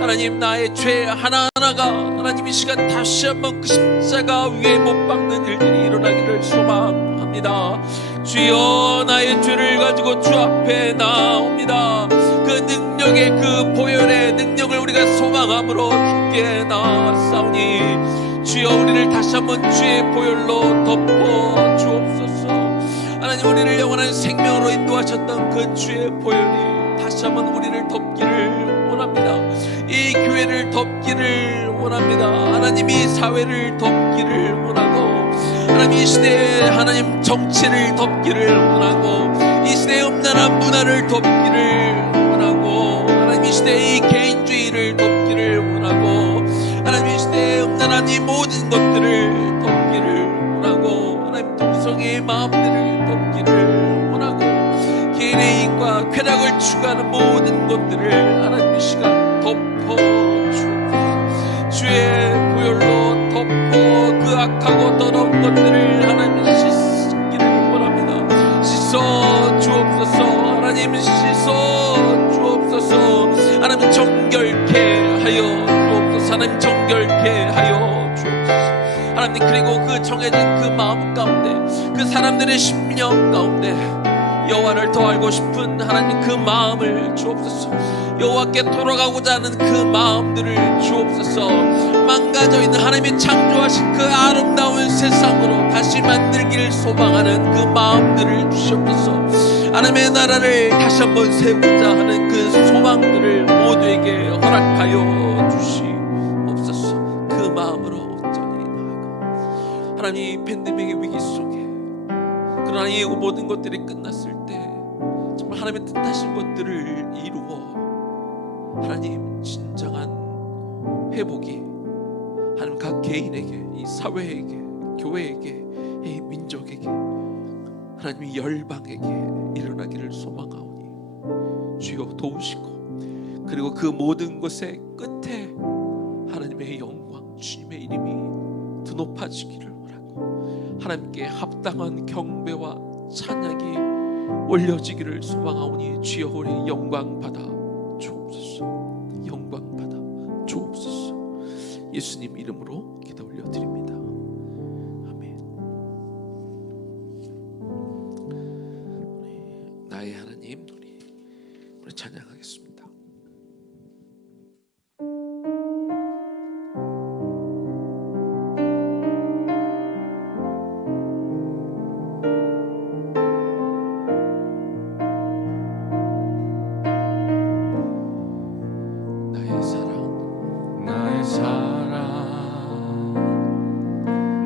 하나님, 나의 죄 하나하나가 하나님 이 시간 다시 한번 그 십자가 위에 못 박는 일들이 일어나기를 소망합니다. 주여, 나의 죄를 가지고 주 앞에 나옵니다. 그 능력의 그 보혈의 능력을 우리가 소망함으로 주께 나왔사오니 주여, 우리를 다시 한번 주의 보혈로 덮어 주옵소서. 하나님, 우리를 영원한 생명으로 인도하셨던 그 주의 보혈이 다시 한번 우리를 덮기를 원합니다. 이 교회를 덮기를 원합니다. 하나님, 이 사회를 덮기를 원하고, 하나님, 이 시대에 하나님 정치를 덮기를 원하고, 이 시대의 음란한 문화를 덮기를 원하고, 하나님, 이 시대의 이 개인주의를 덮기를 원하고, 하나님, 이 시대의 음란한 이 모든 것들을 덮기를 원하고, 하나님, 동성애의 마음들을 덮기를 원하고, 개인의 이익과 쾌락을 추구하는 모든 것들을 하나님 이 시간 덮어 주옵소서. 주의 보혈로 덮어 그 악하고 더러운 것들을 하나님 씻기를 원합니다. 씻어 주옵소서. 하나님, 씻어 주옵소서. 하나님, 정결케 하여 주옵소서. 하나님, 정결케 하여 주옵소서. 하나님, 그리고 그 정해진 그 마음 가운데, 그 사람들의 심령 가운데 여호와를 더 알고 싶은 하나님 그 마음을 주옵소서. 여호와께 돌아가고자 하는 그 마음들을 주옵소서. 망가져 있는 하나님이 창조하신 그 아름다운 세상으로 다시 만들기를 소망하는 그 마음들을 주시옵소서. 하나님의 나라를 다시 한번 세우고자 하는 그 소망들을 모두에게 허락하여 주시옵소서. 그 마음으로 온전히 나아가 하나님, 팬데믹의 위기 속에 그러나 이 모든 것들이 끝났을 때 정말 하나님의 뜻하신 것들을 이루어 하나님 진정한 회복이 하나님 각 개인에게, 이 사회에게, 교회에게, 이 민족에게, 하나님 이 열방에게 일어나기를 소망하오니 주여 도우시고, 그리고 그 모든 것의 끝에 하나님의 영광, 주님의 이름이 드높아지기를 원하고 하나님께 합당한 경배와 찬양이 올려지기를 소망하오니 주여, 우리 영광 받아 주옵소서. 영광 받아 주옵소서. 예수님 이름으로 기도 올려드립니다. 아멘. 나의 하나님, 우리 찬양하겠습니다.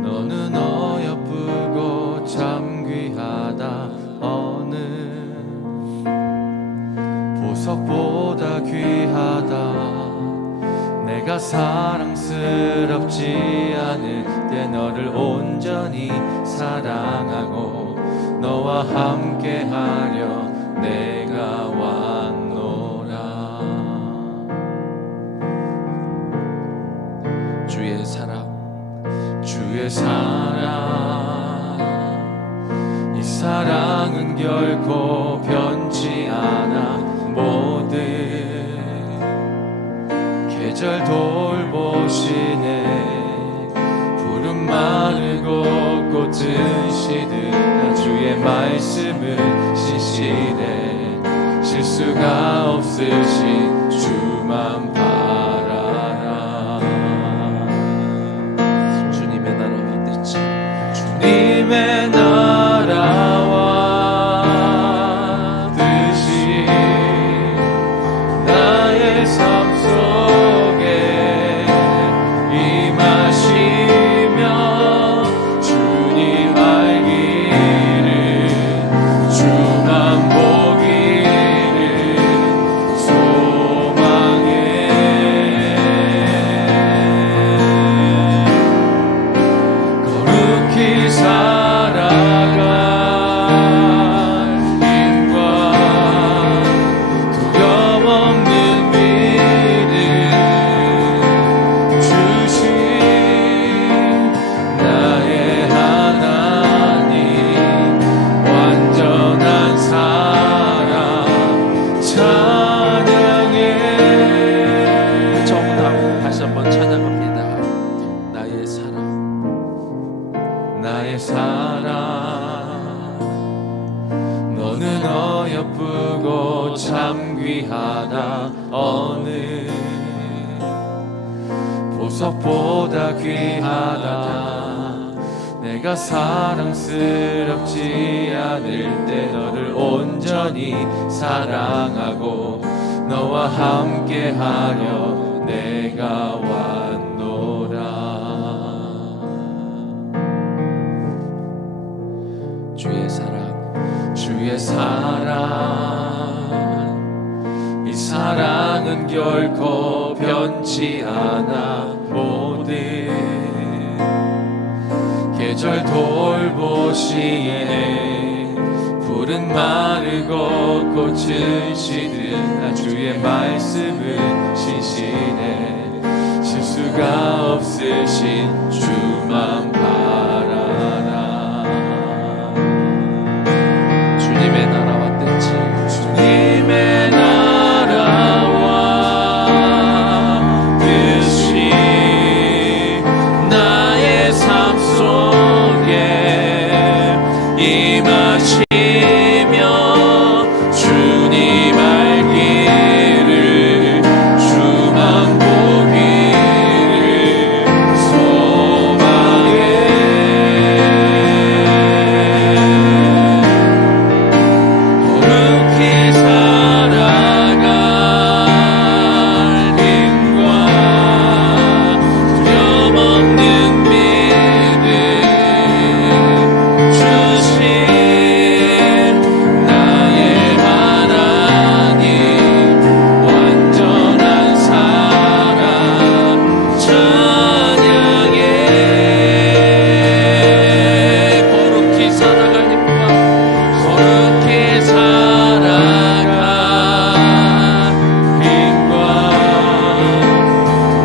너는 어여쁘고 참 귀하다. 어느 보석보다 귀하다. 내가 사랑스럽지 않을 때 너를 온전히 사랑하고 너와 함께하려 내가 왔노라. 주의 사랑, 주의 사랑, 이 사랑은 결코 변치 않아. 모든 계절 돌보시네. 푸른 마르고 꽃은 시드나 주의 말씀은 시시네. 실수가 없으신 주만 바라라. 주님의 나라 어디든지, 주님의 나라 예쁘고 참 귀하다. 어느 보석보다 귀하다. 내가 사랑스럽지 않을 때 너를 온전히 사랑하고 너와 함께하려 내가 왔노라. 주의 사랑 이 사랑은 결코 변치 않아. 모든 계절 돌보시네. 푸른 마르고 꽃은 시든 주의 말씀은 신실해. 실수가 없으신 주만 바라라. 주님의 나라와 뜻이 주님의 나라와 뜻이 나의 삶 속에 임하시며 주님 알기를 주만 보기를 소망해. 거룩히 살아갈 힘과 두려움없는 믿음 주신 나의 하나님. 완전한 사랑 찬양해. 거룩히 살아갈 힘과 거룩히 살아갈 힘과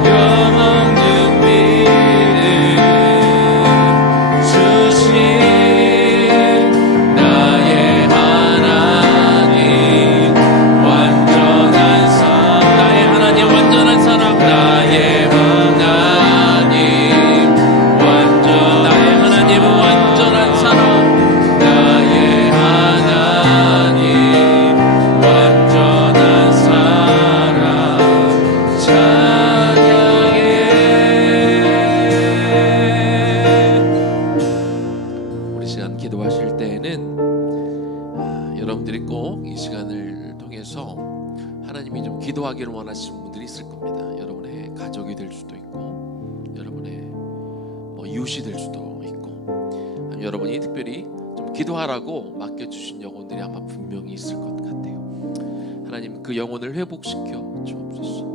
두려움없는 믿음 주신 나의 하나님. 완전한 사랑 나의 하나님. 완전한 사랑 나의 하나님. 나의 하나님 완전한 사랑 나의 하나님. 완전한 사랑 찬양해. 우리 시간 기도하실 때에는 여러분들이 꼭 이 시간을 통해서 하나님이 좀 기도하기를 원하시는 분들이 있을 겁니다. 여러분의 가족이 될 수도 있고 여러분의 이웃이 될 수도 있고 아니면 여러분이 특별히 좀 기도하라고 맡겨주신 영혼들이 아마 분명히 있을 것 같아요. 하나님 그 영혼을 회복시켜 주옵소서.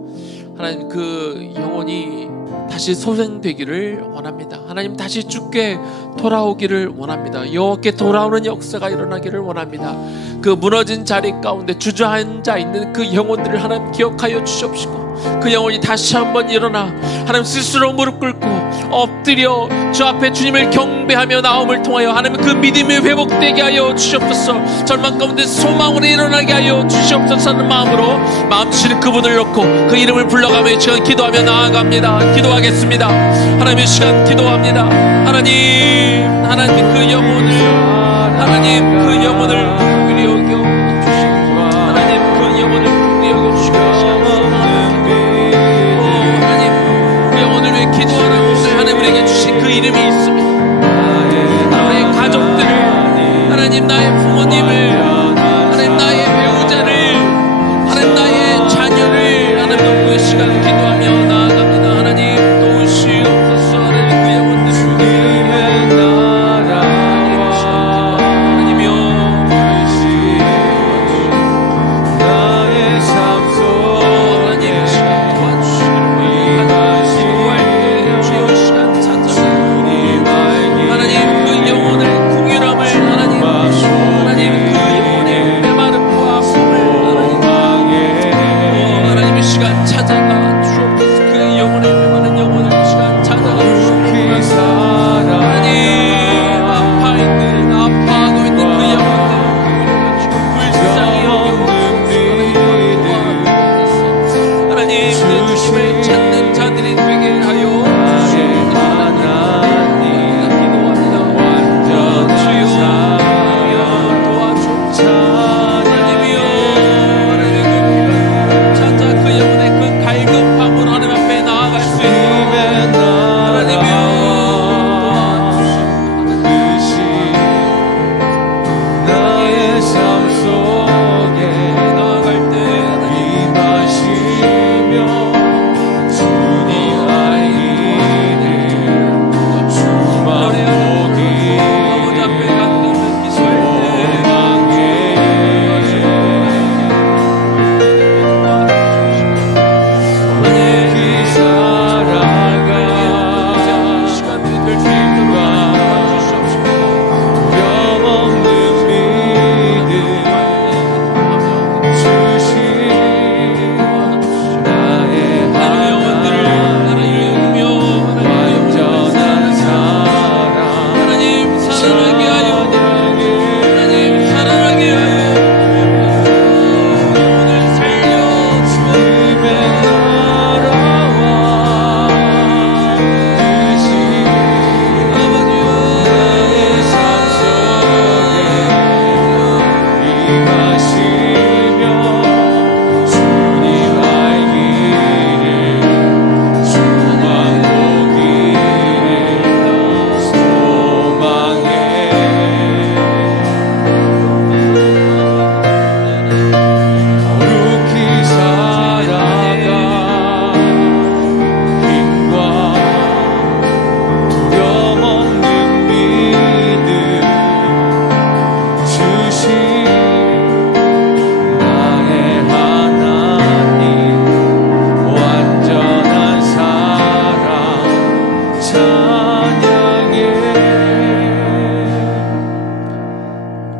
하나님 그 영혼이 다시 소생되기를 원합니다. 하나님 다시 주께 돌아오기를 원합니다. 여호와께 돌아오는 역사가 일어나기를 원합니다. 그 무너진 자리 가운데 주저앉아 있는 그 영혼들을 하나님 기억하여 주시옵시고 그 영혼이 다시 한번 일어나 하나님 스스로 무릎 꿇고 엎드려 주 앞에 주님을 경배하며 나옴을 통하여 하나님 그 믿음이 회복되게 하여 주시옵소서. 절망 가운데 소망으로 일어나게 하여 주시옵소서 하는 마음으로 마음 주시는 그분을 놓고 그 이름을 불러가며 이 시간 기도하며 나아갑니다. 기도하겠습니다. 하나님 이 시간 기도합니다. 하나님 그 영혼을 하나님 그 영혼을 긍휼히 여겨 주시고 하나님 그 영혼을 긍휼히 여겨 주시고 하나님 그 영혼을 위해 기도하라고 하나님 우리에게 주신 그 이름이 있습니다. 나의 가족들을 하나님 나의 부모님을 하나님 나의 배우자를 하나님 나의 자녀를 하나님 놓고 이 시간 기도하며 나아갑니다. 하나님 도우시옵소서. 하나님 그 영혼들을 하나님이여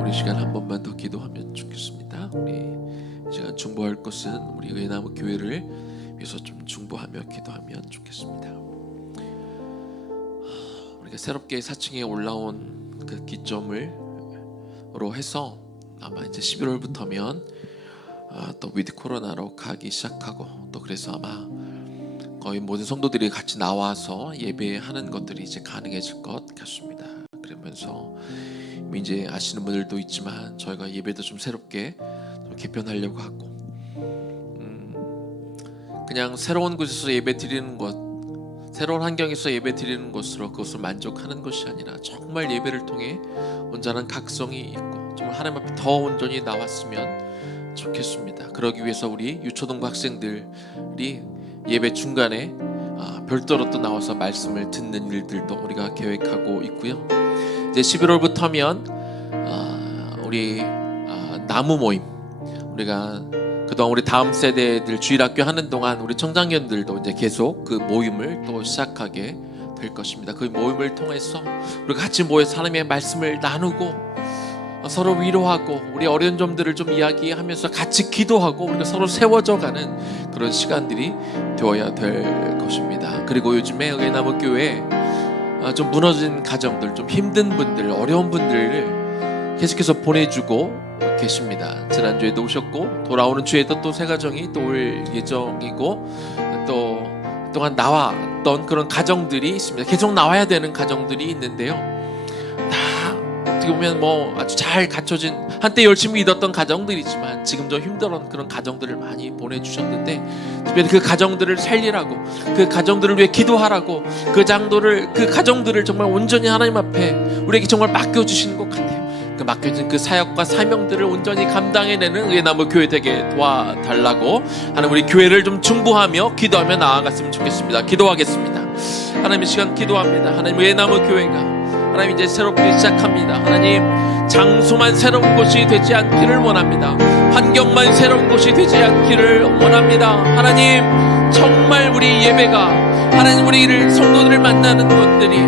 우리 시간 한 번만 더 기도하면 좋겠습니다. 우리 이 시간 중보할 것은 우리 의나무 교회를 위해서 좀 중보하며 기도하면 좋겠습니다. 우리가 새롭게 4층에 올라온 그 기점으로 해서 아마 이제 11월부터면 또 위드 코로나로 가기 시작하고, 또 그래서 아마 거의 모든 성도들이 같이 나와서 예배하는 것들이 이제 가능해질 것 같습니다. 그러면서 이제 아시는 분들도 있지만 저희가 예배도 좀 새롭게 좀 개편하려고 하고, 그냥 새로운 곳에서 예배 드리는 것, 새로운 환경에서 예배 드리는 것으로 그것을 만족하는 것이 아니라 정말 예배를 통해 온전한 각성이 있고 정말 하나님 앞에 더 온전히 나왔으면 좋겠습니다. 그러기 위해서 우리 유초등부 학생들이 예배 중간에 별도로 또 나와서 말씀을 듣는 일들도 우리가 계획하고 있고요. 이제 11월부터면 우리 나무 모임, 우리가 그동안 우리 다음 세대들 주일학교 하는 동안 우리 청장년들도 이제 계속 그 모임을 또 시작하게 될 것입니다. 그 모임을 통해서 우리가 같이 모여서 하나님의 말씀을 나누고 서로 위로하고 우리 어려운 점들을 좀 이야기하면서 같이 기도하고 우리가 서로 세워져가는 그런 시간들이 되어야 될 것입니다. 그리고 요즘에 의나무 교회 좀 무너진 가정들, 좀 힘든 분들, 어려운 분들을 계속해서 보내주고 계십니다. 지난주에도 오셨고 돌아오는 주에도 또 새 가정이 또 올 예정이고, 또 그동안 나왔던 그런 가정들이 있습니다. 계속 나와야 되는 가정들이 있는데요, 다 어떻게 보면 뭐 아주 잘 갖춰진, 한때 열심히 믿었던 가정들이지만 지금 좀 힘들었던 그런 가정들을 많이 보내주셨는데, 특별히 그 가정들을 살리라고, 그 가정들을 위해 기도하라고, 그 가정들을 정말 온전히 하나님 앞에 우리에게 정말 맡겨주시는 것 같아요. 그 맡겨진 그 사역과 사명들을 온전히 감당해내는 의나무 교회 되게 도와달라고 하나님, 우리 교회를 좀 중보하며 기도하며 나아갔으면 좋겠습니다. 기도하겠습니다. 하나님, 이 시간 기도합니다. 하나님, 의나무 교회가 하나님 이제 새롭게 시작합니다. 하나님, 장소만 새로운 곳이 되지 않기를 원합니다. 환경만 새로운 곳이 되지 않기를 원합니다. 하나님, 정말 우리 예배가, 하나님 우리를 성도들을 만나는 것들이,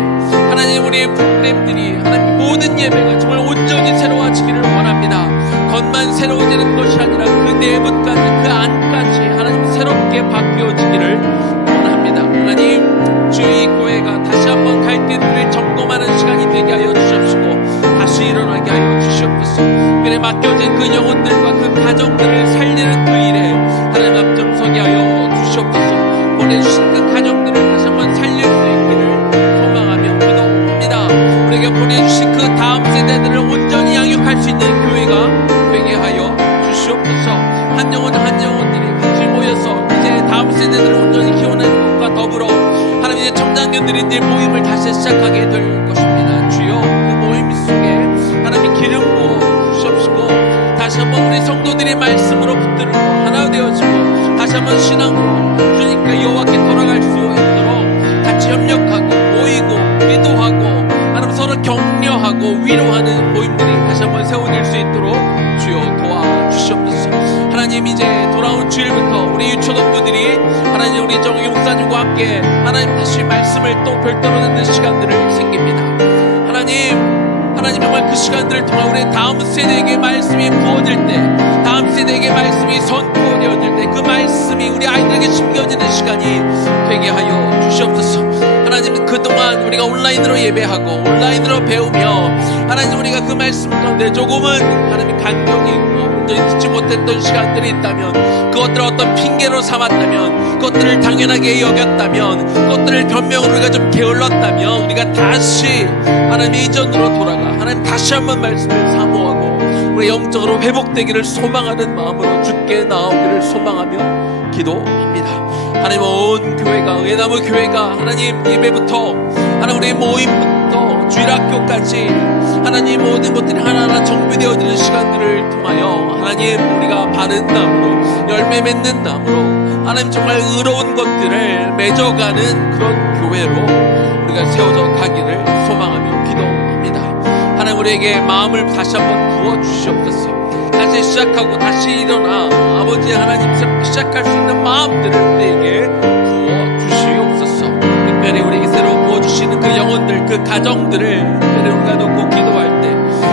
하나님 우리의 프로그램들이, 하나님 모든 예배가 정말 온전히 새로워지기를 원합니다. 겉만 새로워지는 것이 아니라 그 내부까지, 그 안까지 하나님 새롭게 바뀌어지기를 원합니다. 하나님, 주의 교회가 다시 한번 갈 길을 점검하는 시간이 되게 하여 주시옵시고 다시 일어나게 하여 주시옵소서. 그래 맡겨진 그 영혼들과 그 가정들을 살리는 그 일에 하나님 앞장서게 하여 주시옵소서. 보내주신 그 가정들을 다시 한번 살릴 수 있기를 소망하며 기도합니다. 우리에게 보내주신 그 다음 세대들을 온전히 양육할 수 있는 교회가 되게 하여 주시옵소서. 한 영혼 한 영혼들이 같이 모여서 이제 다음 세대들을 온전히 키워내는 것과 더불어 하나님 이제 청장년들이 늘 모임을 다시 시작하게 될 것입니다. 주여, 그 모임 속에 하나님이 기름 부어 주시옵시고 다시 한번 우리 성도들의 말씀으로 붙들고 하나 되어지고 다시 한번 신앙으로 주님께 여호와께 돌아갈 수 있도록 같이 협력하고 모이고 기도하고 하나님 서로 격려하고 위로하는 모임들이 다시 한번 세워질 수 있도록 주여 도와주시옵소서. 하나님, 이제 돌아온 주일부터 우리 유초동부들이 하나님 우리 정 용사님과 함께 하나님 다시 말씀을 또 별도로 듣는 시간들을 생깁니다. 하나님 정말 그 시간들을 통해 우리 다음 세대에게 말씀이 부어질 때, 다음 세대에게 말씀이 선포되어질 때 그 말씀이 우리 아이들에게 심겨지는 시간이 되게 하여 주시옵소서. 하나님, 그동안 우리가 온라인으로 예배하고 온라인으로 배우며 하나님 우리가 그 말씀 가운데 조금은 하나님 간격이 있고 온전히 듣지 못했던 시간들이 있다면, 그것들을 어떤 핑계로 삼았다면, 그것들을 당연하게 여겼다면, 그것들을 변명으로 우리가 좀 게을렀다면 우리가 다시 하나님 이전으로 돌아가 하나님 다시 한번 말씀을 사모하고 우리 영적으로 회복되기를 소망하는 마음으로 주께 나오기를 소망하며 기도합니다. 하나님, 온 교회가, 의나무 교회가 하나님 예배부터 하나님 우리 모임부터 주일학교까지 하나님 모든 것들이 하나하나 정비되어지는 시간들을 통하여 하나님 우리가 바른 나무로, 열매 맺는 나무로 하나님 정말 의로운 것들을 맺어가는 그런 교회로 우리가 세워져 가기를 소망하며 기도합니다. 하나님, 우리에게 마음을 다시 한번 부어주시옵소서. 다시 시작하고 다시 일어나 아버지 하나님 새롭게 시작할 수 있는 마음들을 우리에게 부어주시옵소서. 특별히 우리에게 새로 부어주시는 그 영혼들, 그 가정들을 우리가 놓고 기도할 때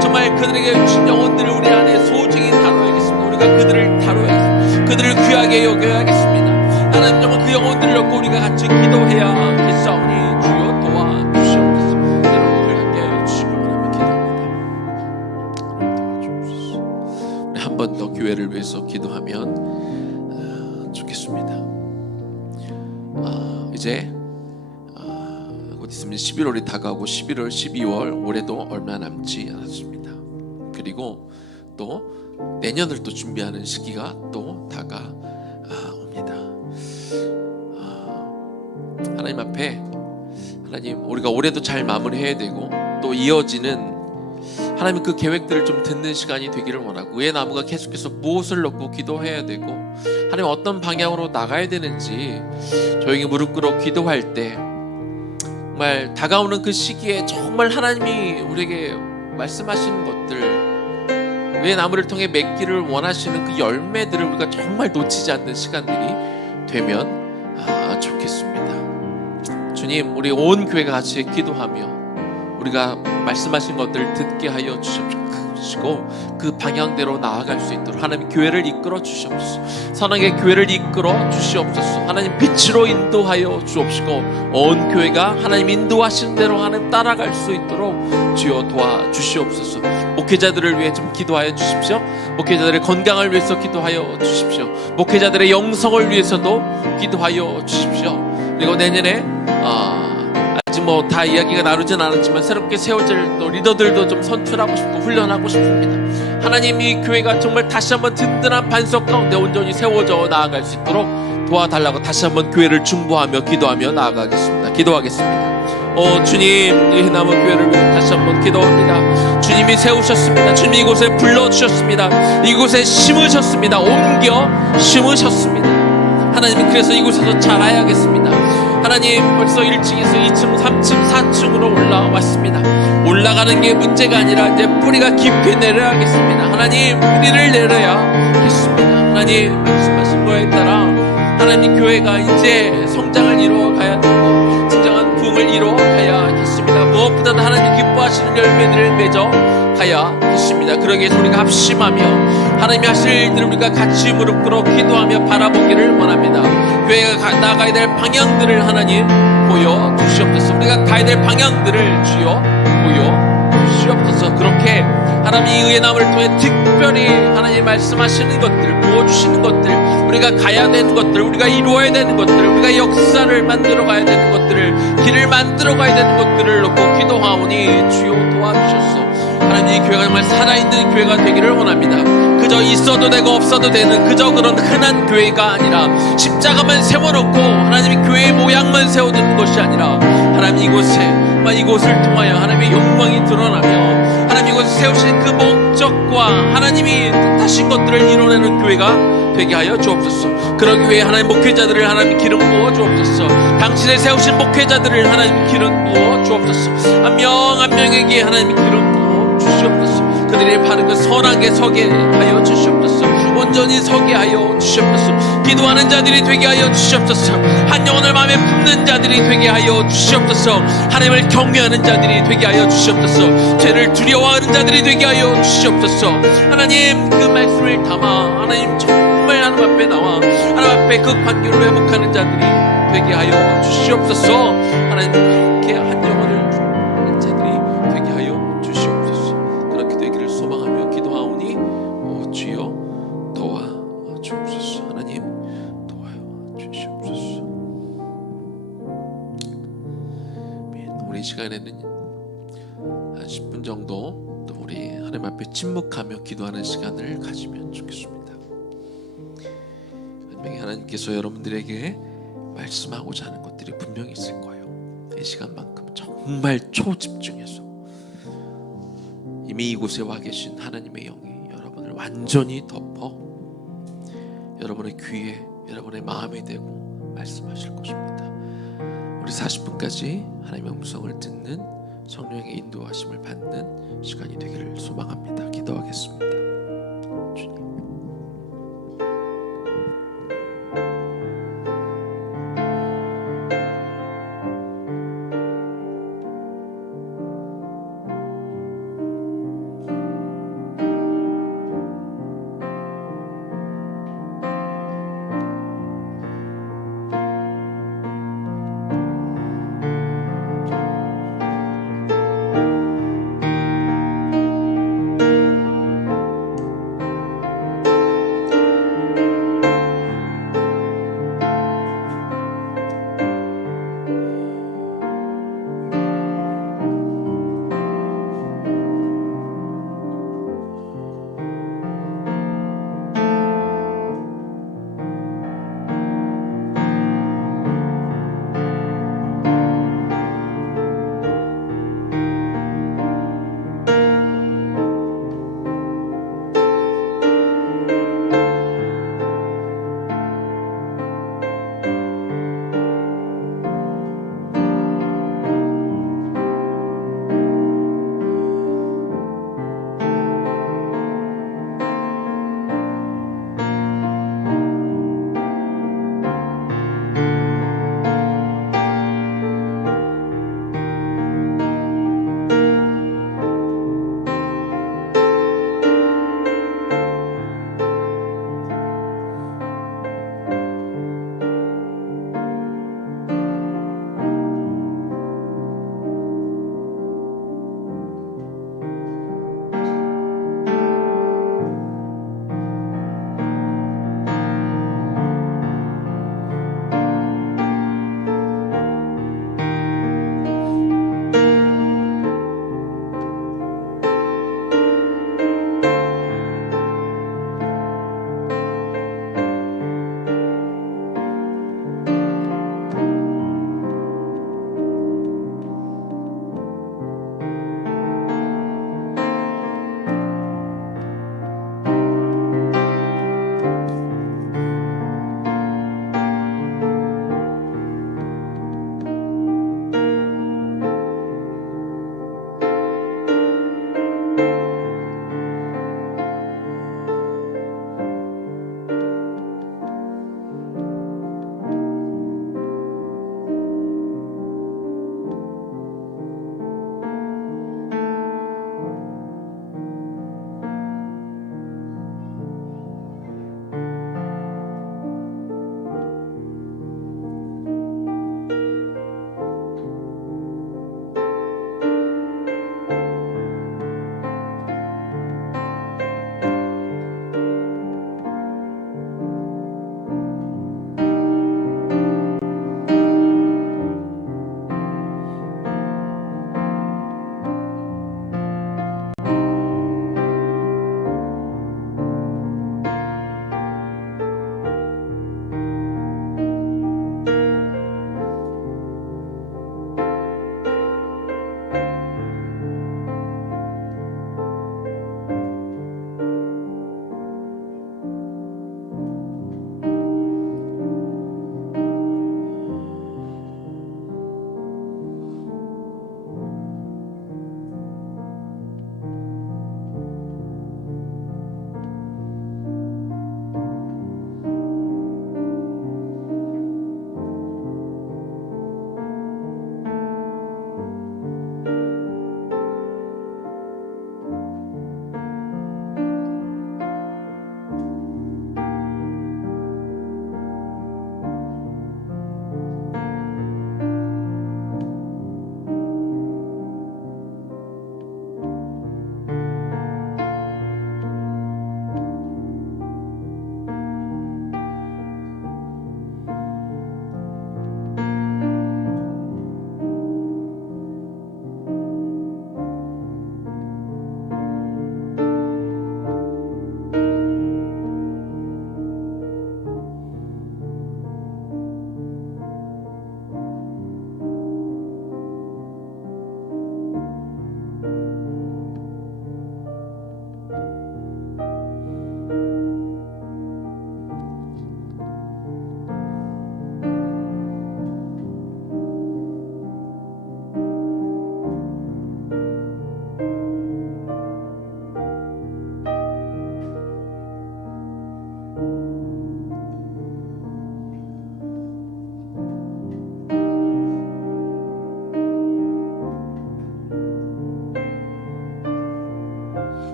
정말 정말 그들에게 주신 영혼들을 우리 안에 소중히 다뤄야겠습니다. 우리가 그들을 다뤄야겠습니다. 그들을 귀하게 여겨야겠습니다. 하나님 정말 그 영혼들을 놓고 우리가 같이 기도해야겠사오니 주여 도와주시옵소서. 여러분들 함께 하여 주시기 바라며 기도합니다. 우리 한 번 더 교회를 위해서 기도하면 좋겠습니다. 이제 곧 있으면 11월이 다가오고 11월, 12월 올해도 얼마 남지 않았습니다. 그리고 또 내년을 또 준비하는 시기가 또 다가옵니다. 하나님 앞에 하나님 우리가 올해도 잘 마무리해야 되고 또 이어지는 하나님 그 계획들을 좀 듣는 시간이 되기를 원하고 의의 나무가 계속해서 무엇을 놓고 기도해야 되고 하나님 어떤 방향으로 나가야 되는지 조용히 무릎 꿇어 기도할 때 정말 다가오는 그 시기에 정말 하나님이 우리에게 말씀하시는 것들 의의 나무를 통해 맺기를 원하시는 그 열매들을 우리가 정말 놓치지 않는 시간들이 되면 좋겠습니다. 주님, 우리 온 교회가 같이 기도하며 우리가 말씀하신 것들을 듣게 하여 주시옵시고 그 방향대로 나아갈 수 있도록 하나님 교회를 이끌어 주시옵소서. 선하게 교회를 이끌어 주시옵소서. 하나님 빛으로 인도하여 주옵시고 온 교회가 하나님 인도하신 대로 하나님 따라갈 수 있도록 주여 도와주시옵소서. 목회자들을 위해 좀 기도하여 주십시오. 목회자들의 건강을 위해서 기도하여 주십시오. 목회자들의 영성을 위해서도 기도하여 주십시오. 그리고 내년에 아직 뭐 다 이야기가 나누진 않았지만 새롭게 세워질 또 리더들도 좀 선출하고 싶고 훈련하고 싶습니다. 하나님 이 교회가 정말 다시 한번 든든한 반석 가운데 온전히 세워져 나아갈 수 있도록 도와달라고 다시 한번 교회를 중보하며 기도하며 나아가겠습니다. 기도하겠습니다. 주님, 이 남은 교회를 위해 다시 한번 기도합니다. 주님이 세우셨습니다. 주님이 이곳에 불러주셨습니다. 이곳에 심으셨습니다. 옮겨 심으셨습니다. 하나님이 그래서 이곳에서 자라야겠습니다. 하나님 벌써 1층에서 2층, 3층, 4층으로 올라왔습니다. 올라가는 게 문제가 아니라 이제 뿌리가 깊이 내려야겠습니다. 하나님 뿌리를 내려야겠습니다. 하나님 말씀하신 거에 따라 하나님 교회가 이제 성장을 이루어가야 되고 진정한 부흥을 이루어가야겠습니다. 무엇보다도 하나님 기뻐하시는 열매들을 맺어 가야겠습니다. 그러기 위해서 우리가 합심하며 하나님이 하실 일들을 우리가 같이 무릎 꿇어 기도하며 바라보기를 원합니다. 교회가 나가야 될 방향들을 하나님 보여주시옵소서. 우리가 가야 될 방향들을 주여 보여주시옵소서. 그렇게 하나님이 의의 나무를 통해 특별히 하나님 말씀하시는 것들, 보여주시는 것들, 우리가 가야 되는 것들, 우리가 이루어야 되는 것들, 우리가 역사를 만들어 가야 되는 것들을, 길을 만들어 가야 되는 것들을 놓고 기도하오니 주여 도와주셔서 하나님 이 교회가 정말 살아있는 교회가 되기를 원합니다. 그저 있어도 되고 없어도 되는 그저 그런 흔한 교회가 아니라 십자가만 세워놓고 하나님이 교회의 모양만 세워두는 것이 아니라 하나님 이곳을 통하여 하나님의 영광이 드러나며 하나님 이곳에 세우신 그 목적과 하나님이 뜻하신 것들을 이뤄내는 교회가 되게 하여 주옵소서. 그러기 위해 하나님 목회자들을 하나님 기름 부어 주옵소서. 당신의 세우신 목회자들을 하나님 기름 부어 주옵소서. 한 명 한 명에게 하나님 기름 부어 주시옵소서. 그들이 바르게 선하게 서게 하여 주시옵소서. 온전히 서게 하여 주시옵소서. 기도하는 자들이 되게 하여 주시옵소서. 한 영혼을 마음에 품는 자들이 되게 하여 주시옵소서. 하나님을 경외하는 자들이 되게 하여 주시옵소서. 죄를 두려워하는 자들이 되게 하여 주시옵소서. 하나님 그 말씀을 담아 하나님 정말 하나님 앞에 나와 하나님 앞에 그 관계를 회복하는 자들이 되게 하여 주시옵소서. 하나님 그렇게 한 영혼을 품는 자들이 되게 하여 주시옵소서. 그렇게 되기를 소망하며 기도하오니 주여 도와주옵소서. 하나님 도와주시옵소서. 우리 이 시간에는 한 10분 정도 또 우리 하나님 앞에 침묵하며 기도하는 시간을 가지면 좋겠습니다. 분명히 하나님께서 여러분들에게 말씀하고자 하는 것들이 분명히 있을 거예요. 이 시간만큼 정말 초집중해서 이미 이곳에 와 계신 하나님의 영이 여러분을 완전히 덮어 여러분의 귀에 여러분의 마음에 대고 말씀하실 것입니다. 우리 40분까지 하나님의 음성을 듣는 성령의 인도하심을 받는 시간이 되기를 소망합니다.